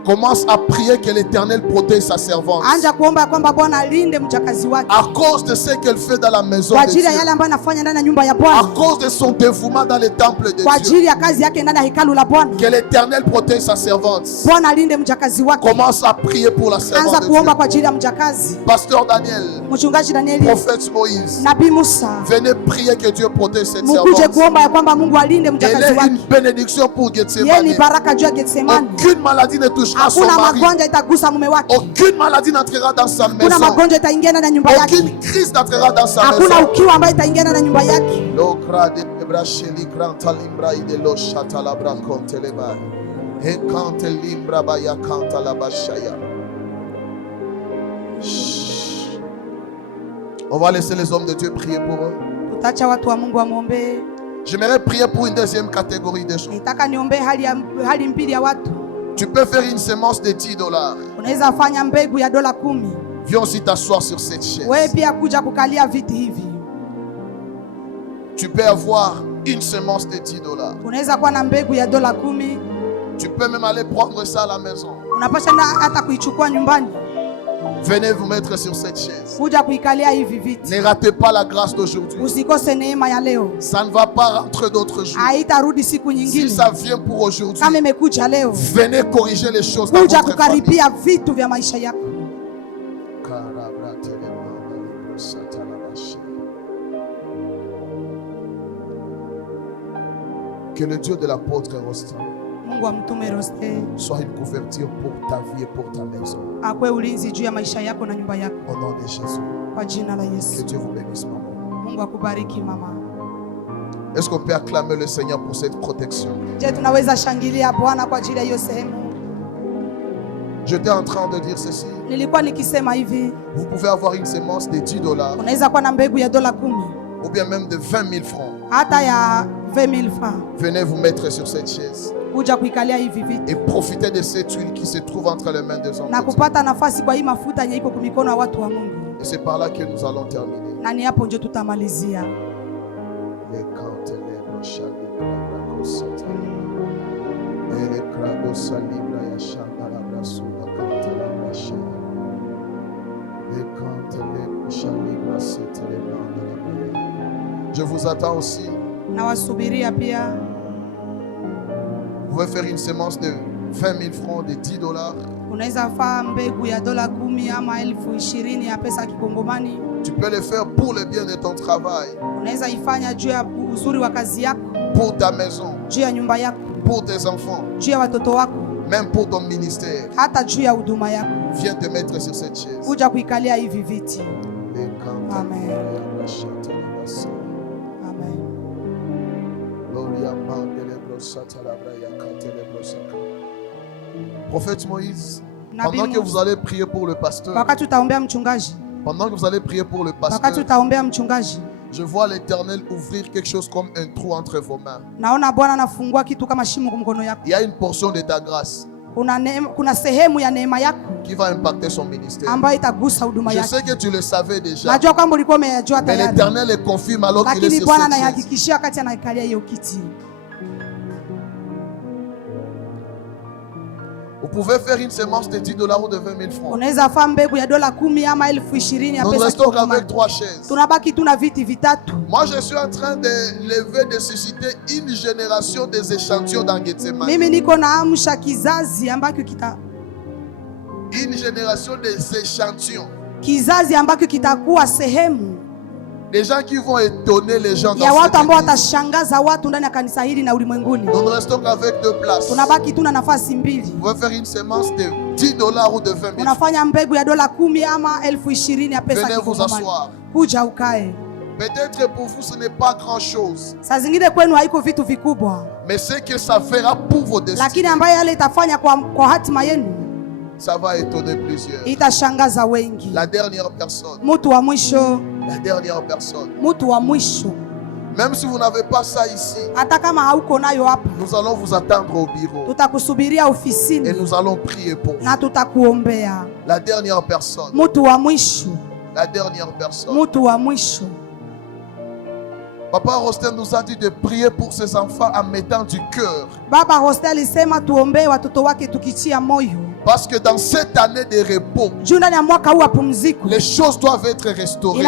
Commence à prier que l'Éternel protège sa servante. Anja kuomba kwamba Bwana alinde mjakazi wake. À cause de ce qu'elle fait dans la maison de Dieu. Kwa ajili ya yale ambayo anafanya ndani ya nyumba ya Bwana. À cause de son dévouement dans le temple de Dieu. Kwa ajili ya kazi yake ndani ya hekalu la Bwana. Que l'Éternel protège sa servante. Bwana alinde mjakazi wake. Commence à prier pour la servante Anza de kuomba Dieu. kwa ajili ya mjakazi. Pasteur Daniel. Mchungaji Danieli. Prophète Moïse. Nabii Musa. Venez prier que Dieu protège cette Mukuje servante. kuomba ya kwamba Mungu alinde mjakazi Elle est wake. une bénédiction pour Yeye Gethsemane. ni baraka juu ya Getsemani. Aucune maladie ne touchera son Hakuna mari. magonjwa itagusa mume wake. Aucune maladie n'entrera dans sa Hakuna maison. magonjwa itaingia ndani ya nyumba yake. Aucune crise n'entrera dans sa Hakuna maison. ukiwa ambayo itaingia ndani ya nyumba yake. L'okra de bracheli granta limbra ide lo shata la branconte leba. E kante limbra ba ya kanta la bashaya. On va laisser les hommes de Dieu prier pour eux. Tutaacha watu wa Mungu wamuombe. J'aimerais prier pour une deuxième catégorie de choses. Nitaka niombe hali mbili ya watu. Tu peux faire une semence de $10. Unaweza fanya mbegu ya $10. Viens aussi t'asseoir sur cette chaise. Wewe pia kuja kukalia viti hivi. Tu peux avoir une semence de $10. Unaweza kuwa na mbegu ya $10. Tu peux même aller prendre ça à la maison. Unapasha hata kuichukua nyumbani. Venez vous mettre sur cette chaise. Kuja kuikalia hivi viti. Ne ratez pas la grâce d'aujourd'hui. Usikose neema ya leo. Ça ne va pas rentrer d'autres jours. Haitarudi siku Si nyingine. ça vient pour aujourd'hui, Kama imekuja leo. venez corriger les choses dans Kuja votre famille. kukaribia vitu vya maisha yako. Que le Dieu de l'apôtre Rostand Mungu wa mtume Roste soit une couverture pour ta vie et pour ta maison. akwe ulinzi juu ya maisha yako na nyumba yako. Au nom de Jésus. Kwa jina la Que Yesu. Dieu vous bénisse, maman. Mungu akubariki mama. Est-ce qu'on peut acclamer le Seigneur pour cette protection? Je, tunaweza shangilia Bwana kwa ajili ya hiyo sehemu. J'étais en train de dire ceci. Nilikuwa nikisema hivi, Vous pouvez avoir une semence de $10 unaweza kuwa na mbegu ya $10 ou bien même de 20 000 francs. hata ya 20,000 francs. Venez vous mettre sur cette chaise Kuja kuikalia hivi viti et profitez de cette huile qui se trouve entre les mains des hommes na de Dieu. kupata nafasi kwa hii mafuta yenye iko kumikono ya watu wa Mungu. Et c'est par là que nous allons terminer. Na ni hapo ndio tutamalizia. Les cantelebres chalibra kosata. Et les crado salibra ya chandala brasuda cantelebra shaya. Les cantelebres chalibra setelebra de la. Je vous attends aussi. Na wasubiria pia. Vous pouvez faire une semence de 20 000 francs, de $10. Unaweza faa mbegu ya $10 ama 20,000 ya pesa kikongomani. Tu peux le faire pour le bien de ton travail, Unaweza ifanya juu ya uzuri wa kazi yako, pour ta maison, juu ya nyumba yako, pour tes enfants, juu ya watoto wako, même pour ton ministère. hata juu ya huduma yako. Viens te mettre sur cette chaise. Kuja kuikalia hivi viti. Amen. Amen. Prophète Moïse, Nabii pendant que Musa. vous allez prier pour le pasteur, Wakati utaombea mchungaji, pendant que vous allez prier pour le wakati pasteur, utaombea mchungaji, je vois l'Éternel ouvrir quelque chose comme un trou entre vos mains. naona Bwana anafungua kitu kama shimo kwa mkono yako. Il y a une portion de ta grâce Kuna sehemu ya neema yako qui va impacter son ministère. ambayo itagusa huduma Je yako. sais que tu le savais déjà, Najua kwamba ulikuwa umeyajua mais tayari, l'Éternel le confirme alors qu'il est lakini sur Bwana cette chaise. anaihakikishia wakati anaikalia hiyo kiti. Vous pouvez faire une semence de $10 ou de 20 000 francs. Unaweza faa mbegu ya $10 ama 20,000 ya Nous pesa restons kikongomani. avec 3 chaises. Tunabaki tu na viti vitatu. Moi, je suis en train de lever, de susciter une génération des échantillons dans Gethsemane. Mimi niko naamsha kizazi ambacho Une génération des échantillons. kitakuwa sehemu Des gens qui vont étonner les gens ya dans watu cette ambao église. watashangaza watu ndani ya kanisa hili na ulimwenguni. Nous ne restons qu'avec 2 places. Tunabaki tu na nafasi mbili. Vous pouvez faire une semence de $10 ou de 20 000. Unafanya mbegu ya $10 ama 20,000 ya pesa Venez vous kikongomani. asseoir. Kuja ukae. Peut-être pour vous, ce n'est pas grand-chose. Saa zingine kwenu haiko vitu vikubwa, Mais ce que ça fera pour vos lakini destinées, ambayo yale itafanya kwa hatima yenu ça va étonner plusieurs. itashangaza wengi. La dernière personne. Mtu wa mwisho, La dernière personne. mtu wa mwisho. Même si vous n'avez pas ça ici, Hata kama hauko nayo hapa, nous allons vous attendre au bureau. tutakusubiria Et ofisini nous allons prier pour vous. na tutakuombea. La dernière personne. Mtu wa mwisho, La dernière personne. mtu wa mwisho. Papa Rostel nous a dit de prier pour ses enfants en mettant du cœur. Baba Rostel alisema tuombe watoto wake tukitia moyo. Parce que dans cette année de repos, les choses doivent être restaurées.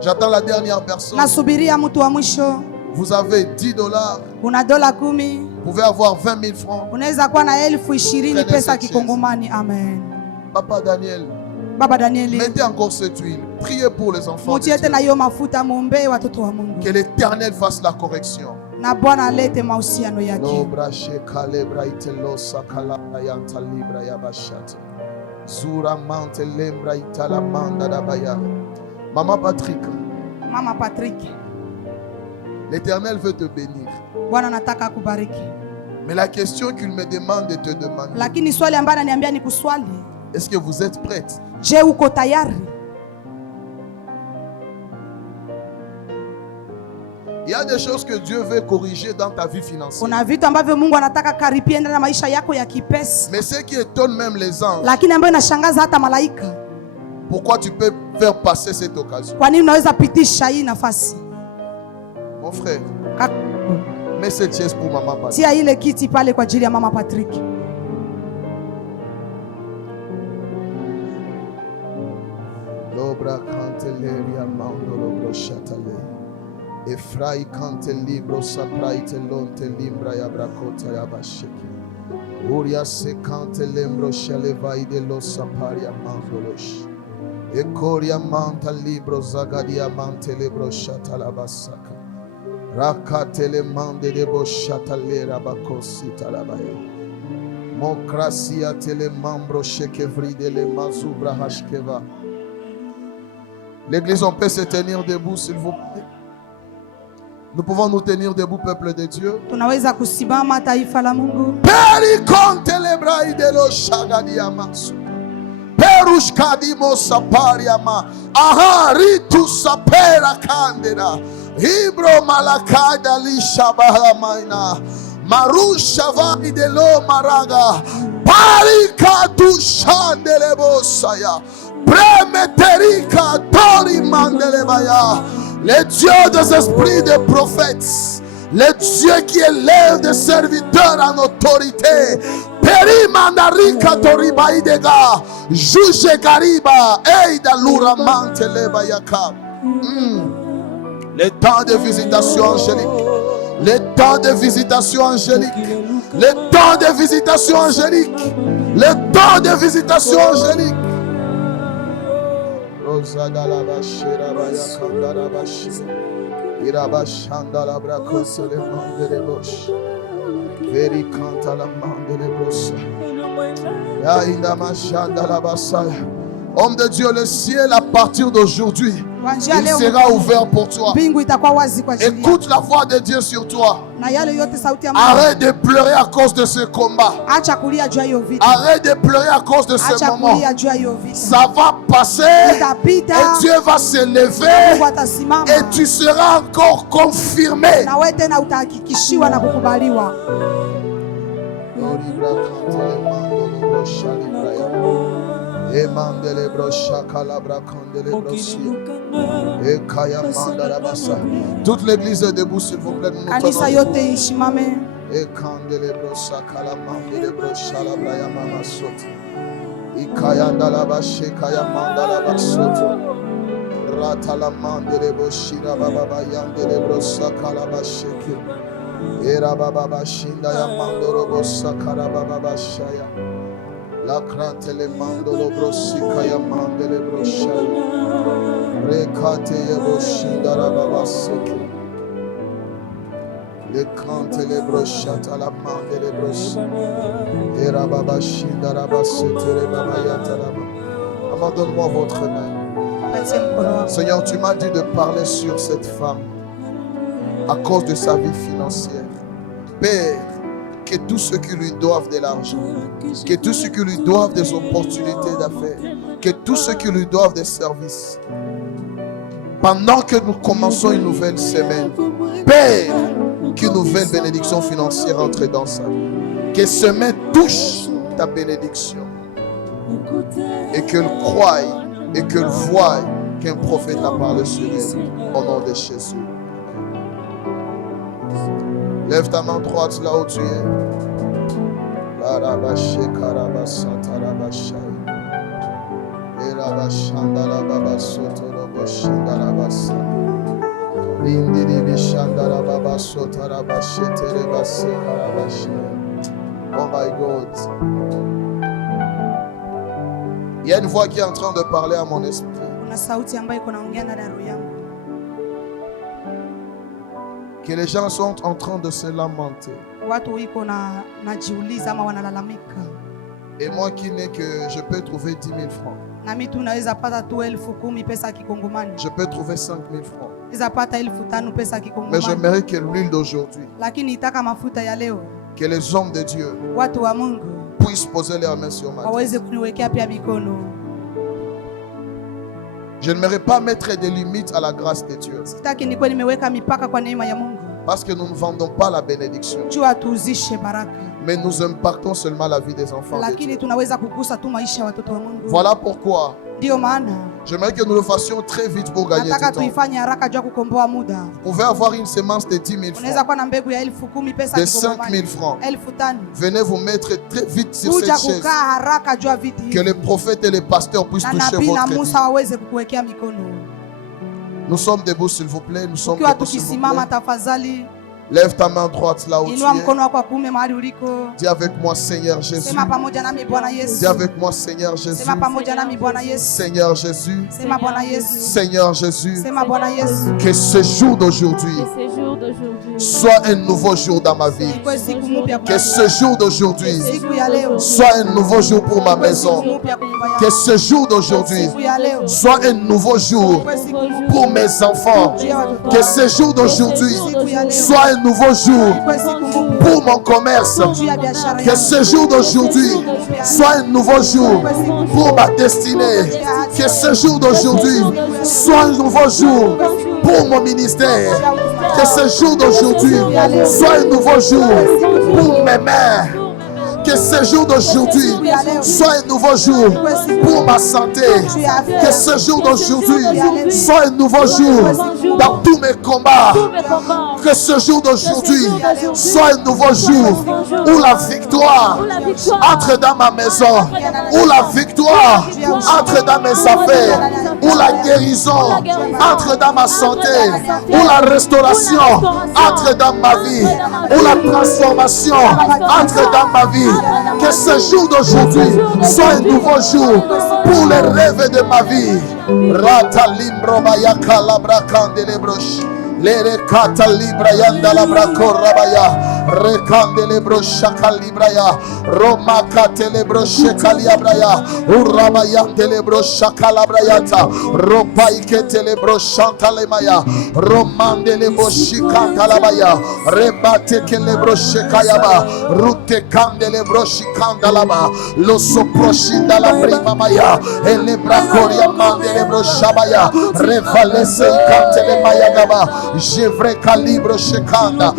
J'attends la dernière personne. Vous avez $10. Vous pouvez avoir 20 000 francs. Amen. Papa Daniel, mettez encore cette huile. Priez pour les enfants. Que l'Éternel fasse la correction. Na Bwana alete mahusiano yake. Maman Patrick. Mama Patrick. L'Éternel veut te bénir. Bwana anataka kubariki. Mais la question qu'il me demande de te demander. Lakini swali ambalo ananiambia ni kuswali. Est-ce que vous êtes prête? Je uko tayari? Il y a des choses que Dieu veut corriger dans ta vie financière. Kuna vitu ambavyo Mungu anataka karipia ndani ya maisha yako ya kipesa. Mais ce qui étonne même les anges. Lakini ambayo inashangaza hata malaika. Pourquoi tu peux faire passer cette occasion? Kwa nini unaweza pitisha hii nafasi? Mon frère. Mets cette chaise pour Maman Patrick. Tia ile kiti pale kwa ajili ya Mama Patrick. Lobra canteleria mandolo brochatale. Efrai cante libro sapraite lonte limbra ya brakota ya basheki. Uria se cante lembro shalevai de los saparia mandolosh. Ekoria manta libro zagadia mante lebro shatalabasaka. Rakatele mande de boshatalera bakosi talabaya. Mokrasia tele mambro shekevri de le mazubra hashkeva. L'église, on peut se tenir debout, s'il vous plaît. Nous pouvons nous tenir debout, peuple de Dieu. Tunaweza kusimama taifa la Mungu. Perikonte lebrai de lo shagadiamasu. Perushkadimo sapariama. Aharitu sapera kandera. Hibro malakada li shabahamaina. Marusha vai de lo maraga. Parikatu shandelebosaya. Premeterika tori mandelebaya. Les dieux des esprits des prophètes, les dieux qui élèvent des serviteurs en autorité. Perimandarika toribaidega, juge gariba, eida luramante lebayaka. Les temps de visitation angélique, les temps de visitation angélique, les temps de visitation angélique, les temps de visitation angélique. Homme de Dieu, le ciel à partir d'aujourd'hui, il sera ouvert pour toi. Écoute la voix de Dieu sur toi. Arrête de pleurer à cause de ce combat. Arrête de pleurer à cause de ce moment. Ça va passer et Dieu va se lever et tu seras encore confirmé. Toute l'église est debout, s'il vous plaît. La crante le mando lo brosika ya mande le broshaya. Rekate ye boshinda la baba seke. Le crante le broshata la mande le bros. Era baba shinda la basete le baba yatalama. Abandonne-moi votre main. Seigneur, tu m'as dit de parler sur cette femme à cause de sa vie financière. Père, que tous ceux qui lui doivent de l'argent, que tous ceux qui lui doivent des opportunités d'affaires, que tous ceux qui lui doivent des services, pendant que nous commençons une nouvelle semaine, Père, qu'une nouvelle bénédiction financière entre dans sa vie, que ce matin touche ta bénédiction et qu'elle croie et qu'elle voie qu'un prophète a parlé sur elle. Au nom de Jésus. Lève ta main droite là où tu es. Oh my God. Il y a une voix qui est en train de parler à mon esprit. Que les gens sont en train de se lamenter. Et moi qui n'ai que je peux trouver 10 000 francs. Je peux trouver 5 000 francs. Mais j'aimerais que l'huile d'aujourd'hui, que les hommes de Dieu puissent poser leurs mains sur ma tête. Je n'aimerais pas mettre des limites à la grâce de Dieu. Parce que nous ne vendons pas la bénédiction. Mais nous impactons seulement la vie des enfants de Dieu. Voilà pourquoi j'aimerais que nous le fassions très vite pour gagner du temps. Vous pouvez avoir une semence de 10 000 francs, de 5 000 francs. Venez vous mettre très vite sur cette chaise. Que les prophètes et les pasteurs puissent toucher votre vie. Nous sommes debout, s'il vous plaît. Nous sommes debout, s'il vous plaît. Lève ta main droite là où tu es. Dis avec moi, Seigneur Jésus. Dis avec moi, Seigneur Jésus. Seigneur Jésus. Seigneur Jésus. Que ce jour d'aujourd'hui soit un nouveau jour dans ma vie. Que ce jour d'aujourd'hui soit un nouveau jour pour ma maison. Que ce jour d'aujourd'hui soit un nouveau jour pour mes enfants. Que ce jour d'aujourd'hui soit un nouveau jour pour mon commerce. Que ce jour d'aujourd'hui soit un nouveau jour pour ma destinée. Que ce jour d'aujourd'hui soit un nouveau jour pour mon ministère. Que ce jour d'aujourd'hui soit un nouveau jour pour mes mères. Que ce jour d'aujourd'hui soit un nouveau jour pour ma santé. Que ce jour d'aujourd'hui soit un nouveau jour dans tous mes combats. Que ce jour d'aujourd'hui soit un nouveau jour où la victoire entre dans ma maison. Où la victoire entre dans mes affaires. Où la guérison entre dans ma santé. Où la restauration entre dans ma vie. Où la transformation entre dans ma vie. Que ce jour d'aujourd'hui soit un nouveau jour pour les rêves de ma vie. Rata limbro bayaka labra candelebrosh. Lere kata libra yanda labra korabaya. Rekandelebro shakalibraya. Roma katelebro shekaliabraya. Uraba yandelebro shakalabrayata. Ropa iketelebro shantalemaya. Romandelebo shikantalabaya. Rebate kelebro shekayaba. Rute kandelebro shikandalaba. Lo soproshinda la prima maya. Elebra koria mandelebro shabaya. Revalese ikantelemaya gaba. Jevre calibro shekanda.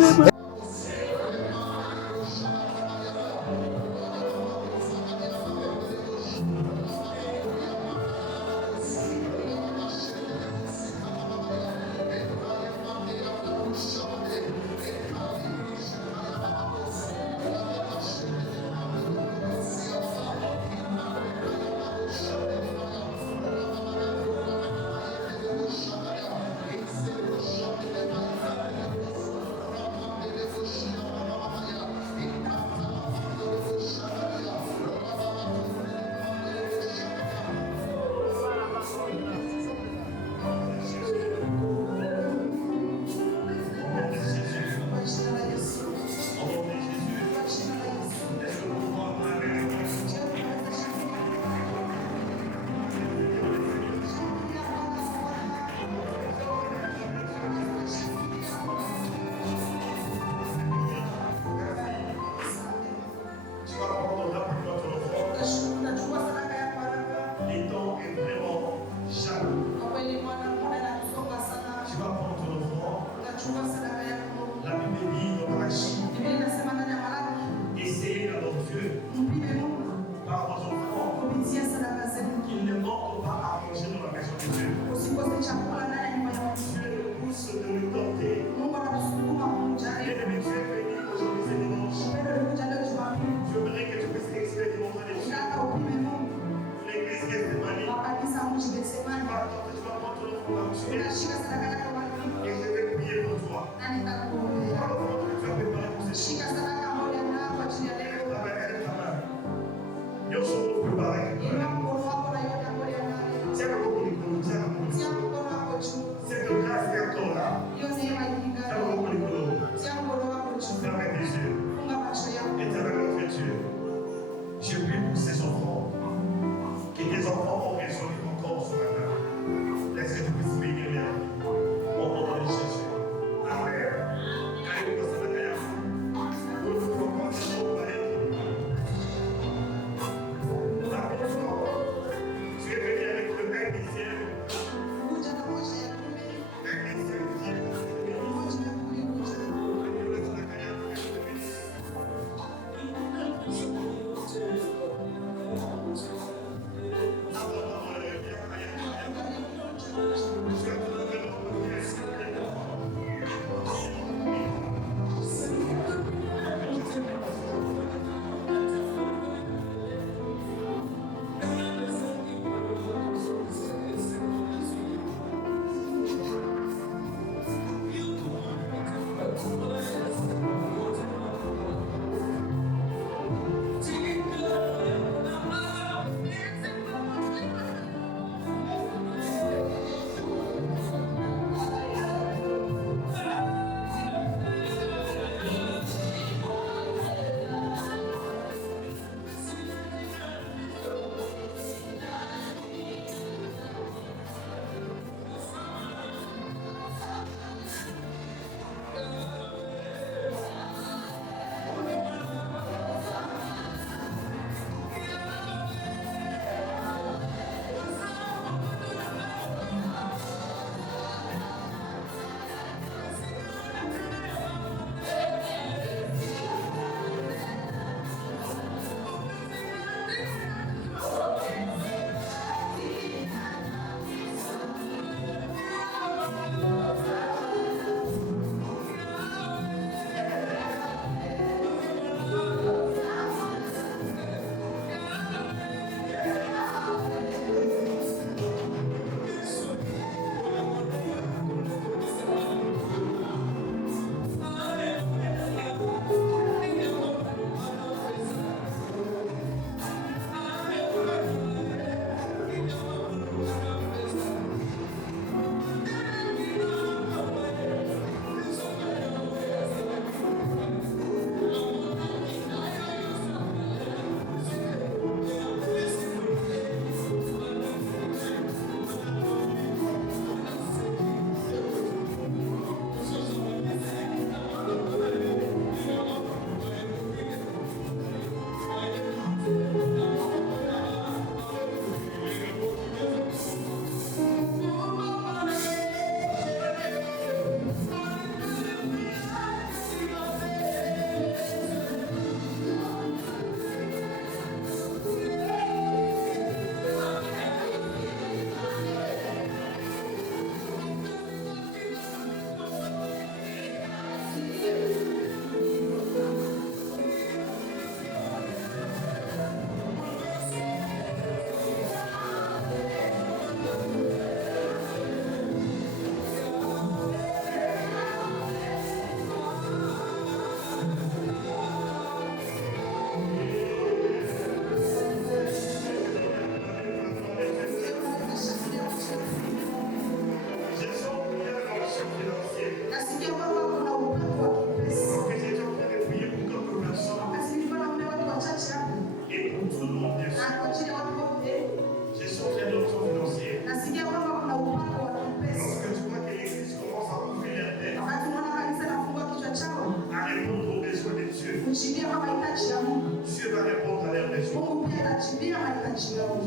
Dieu va répondre à leurs besoins.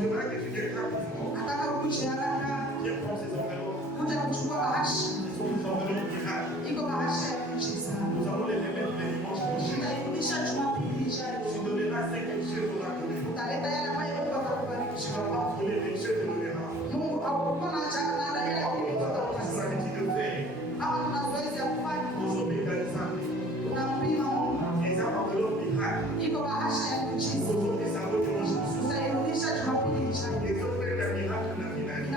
J'aimerais que tu viennes rapidement. Viens prendre ces enveloppes. Ce sont des enveloppes miracles. Nous allons les remettre les dimanches prochains. Tu donneras ce que Dieu t'aura donné. Tu ne vas pas voler, mais Dieu te donnera. Tu as l'habitude de faire. Nous organisons. Les enveloppes miracles. Aujourd'hui, ça va te manger. Les autres miracles na finale. Les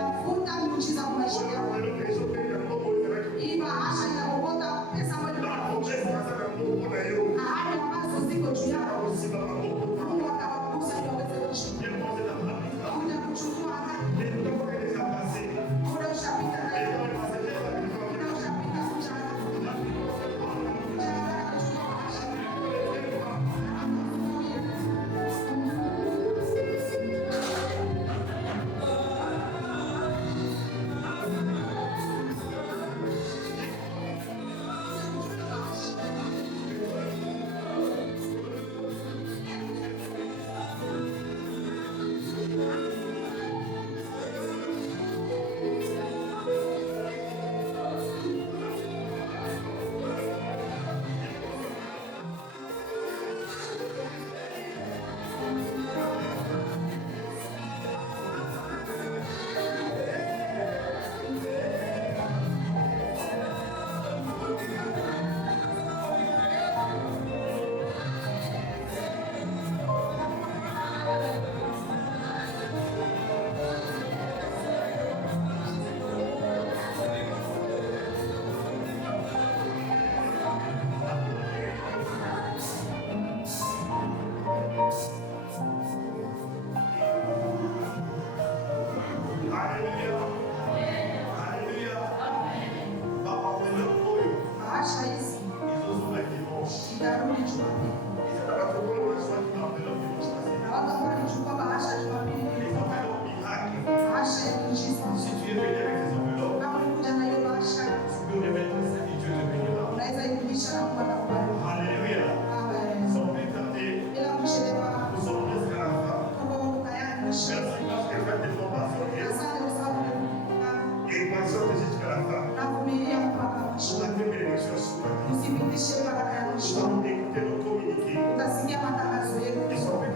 autres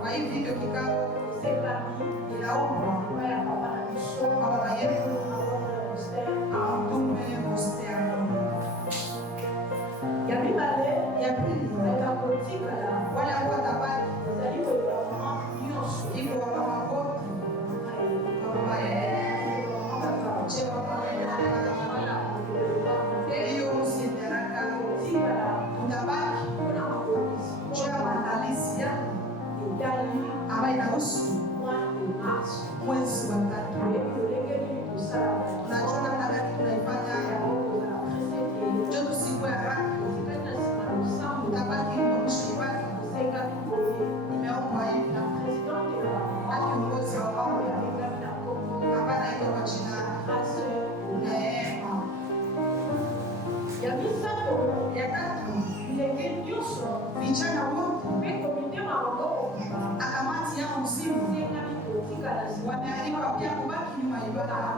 Kwa hivi ndio kikao inaombwa vijana wote akamati yao mzimu wamealikwa pia kubaki nyuma ya ibada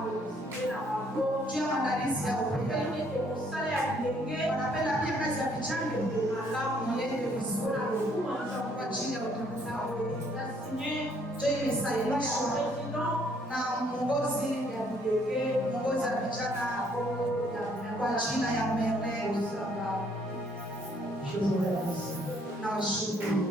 juu ya maandalizi yao. Wanapenda pia kazi ya vijana iende vizuri kwa ajili ya utukufu wao. Ndio imesainishwa na mwongozi wa vijana kwa jina ya Merle na washukuru.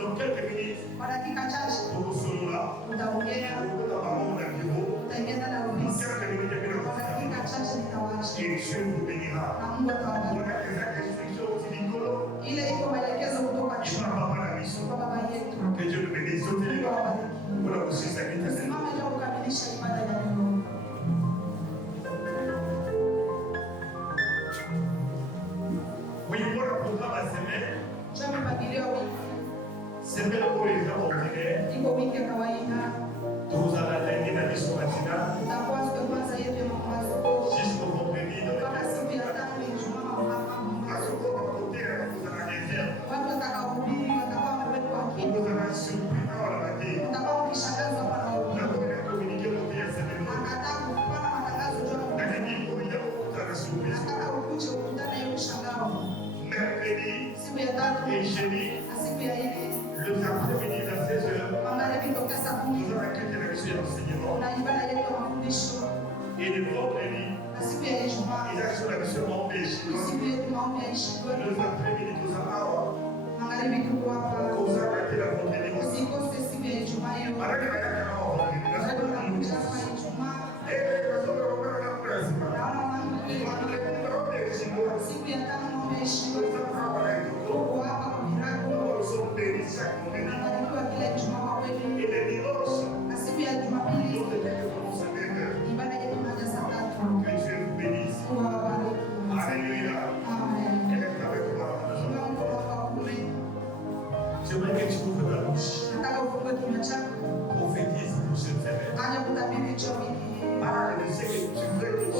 Dans quelques minutes, et Dieu vous bénira. Voilà les instructions il est que Dieu nous bénisse. Voilà aussi sa vie. Oui, pour le programme à semaine, semaine pour les gens ordinaires, nous allons aller dans les somatina jusqu'au vendredi. Mercredi et jeudi, le après-midi à 16h, nous allons accueillir la mission d'enseignement. Et le vendredi, ils accueillent la mission d'enseignement. Le après-midi, nous allons arrêter la vendredi. J'aimerais que tu ouvres la bouche. Prophétise pour cette semaine. Je sais que tu veux que tu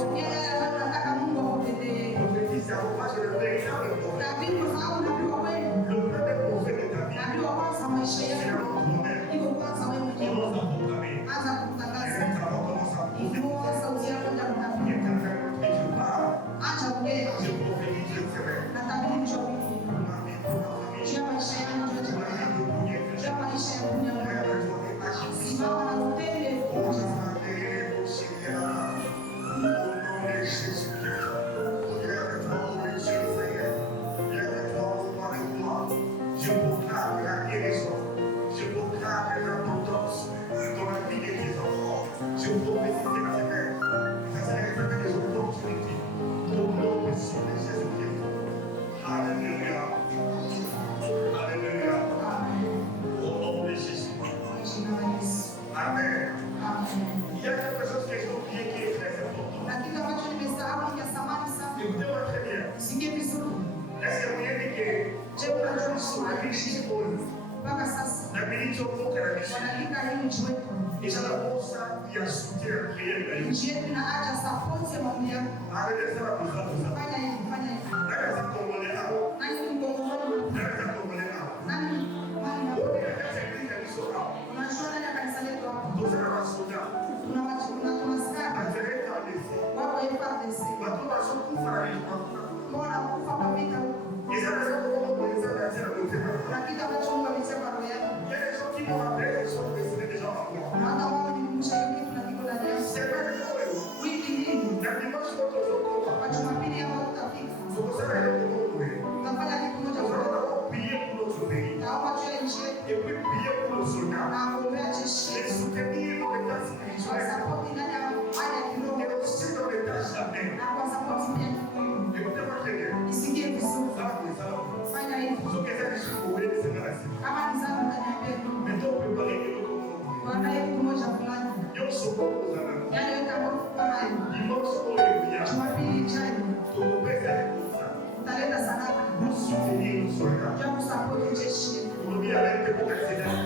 prophétise à moi, je le véritable prophète. Le premier prophète de ta vie, c'est la promesse. Commence à proclamer. Et maintenant, commence à prophétiser. Et quand je parle, je prophétise cette semaine. Je proclame la guérison. Je proclame l'abondance dans la vie de tes enfants. Je prophétise la semaine. Ça sera une semaine des opportunités. Au nom puissant de Jésus-Christ. Alléluia. Alléluia. Au nom de Jésus. Amen. Il y a quelque chose que j'ai oublié qui est très important. Écoutez-moi très bien. Est-ce que vous voyez que j'ai la mission à l'église pour nous? La milice au fond de la mission. Et ça la force, il y a soutien à prière. Arrêtez ça la besoin de ça. Arrêtez ça comme on est là. Arrêtez ça comme on est là. On est à cette église à mission là. Nous allons à Soudan. Atterrez dans les filles. Maintenant, on va se couper à la mission. Et ça veut dire qu'on va les adapter à l'autre. Il y a des gens qui vont appeler, ils sont décédés déjà en moi. C'est pas le problème. La dimanche, quand on se retrouve, il faut que ça aille au monde. Nous allons prier pour notre pays. Et puis prier pour nos soldats. Et soutenir nos états spirituels. Et aussi dans les tâches d'avenir. Écoutez-moi très bien. Só que essa desculpa ele se merece. Então preparei que eu sou bom usando. E não sou eu já. Tu pega o souvenir do soldado. O dia dele tem pouca cidade.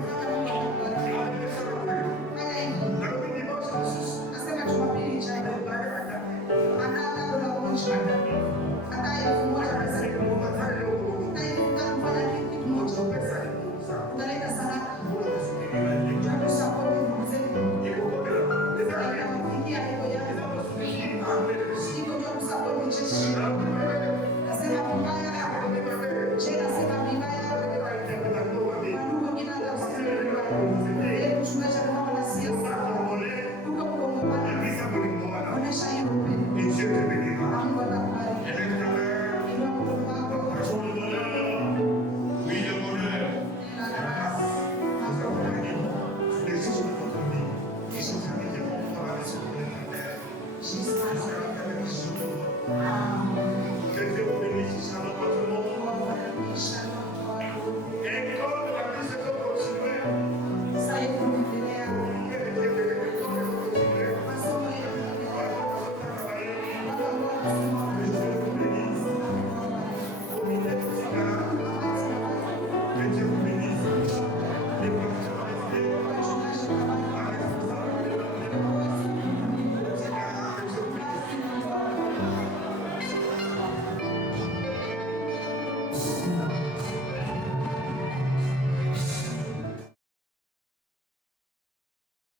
Baba.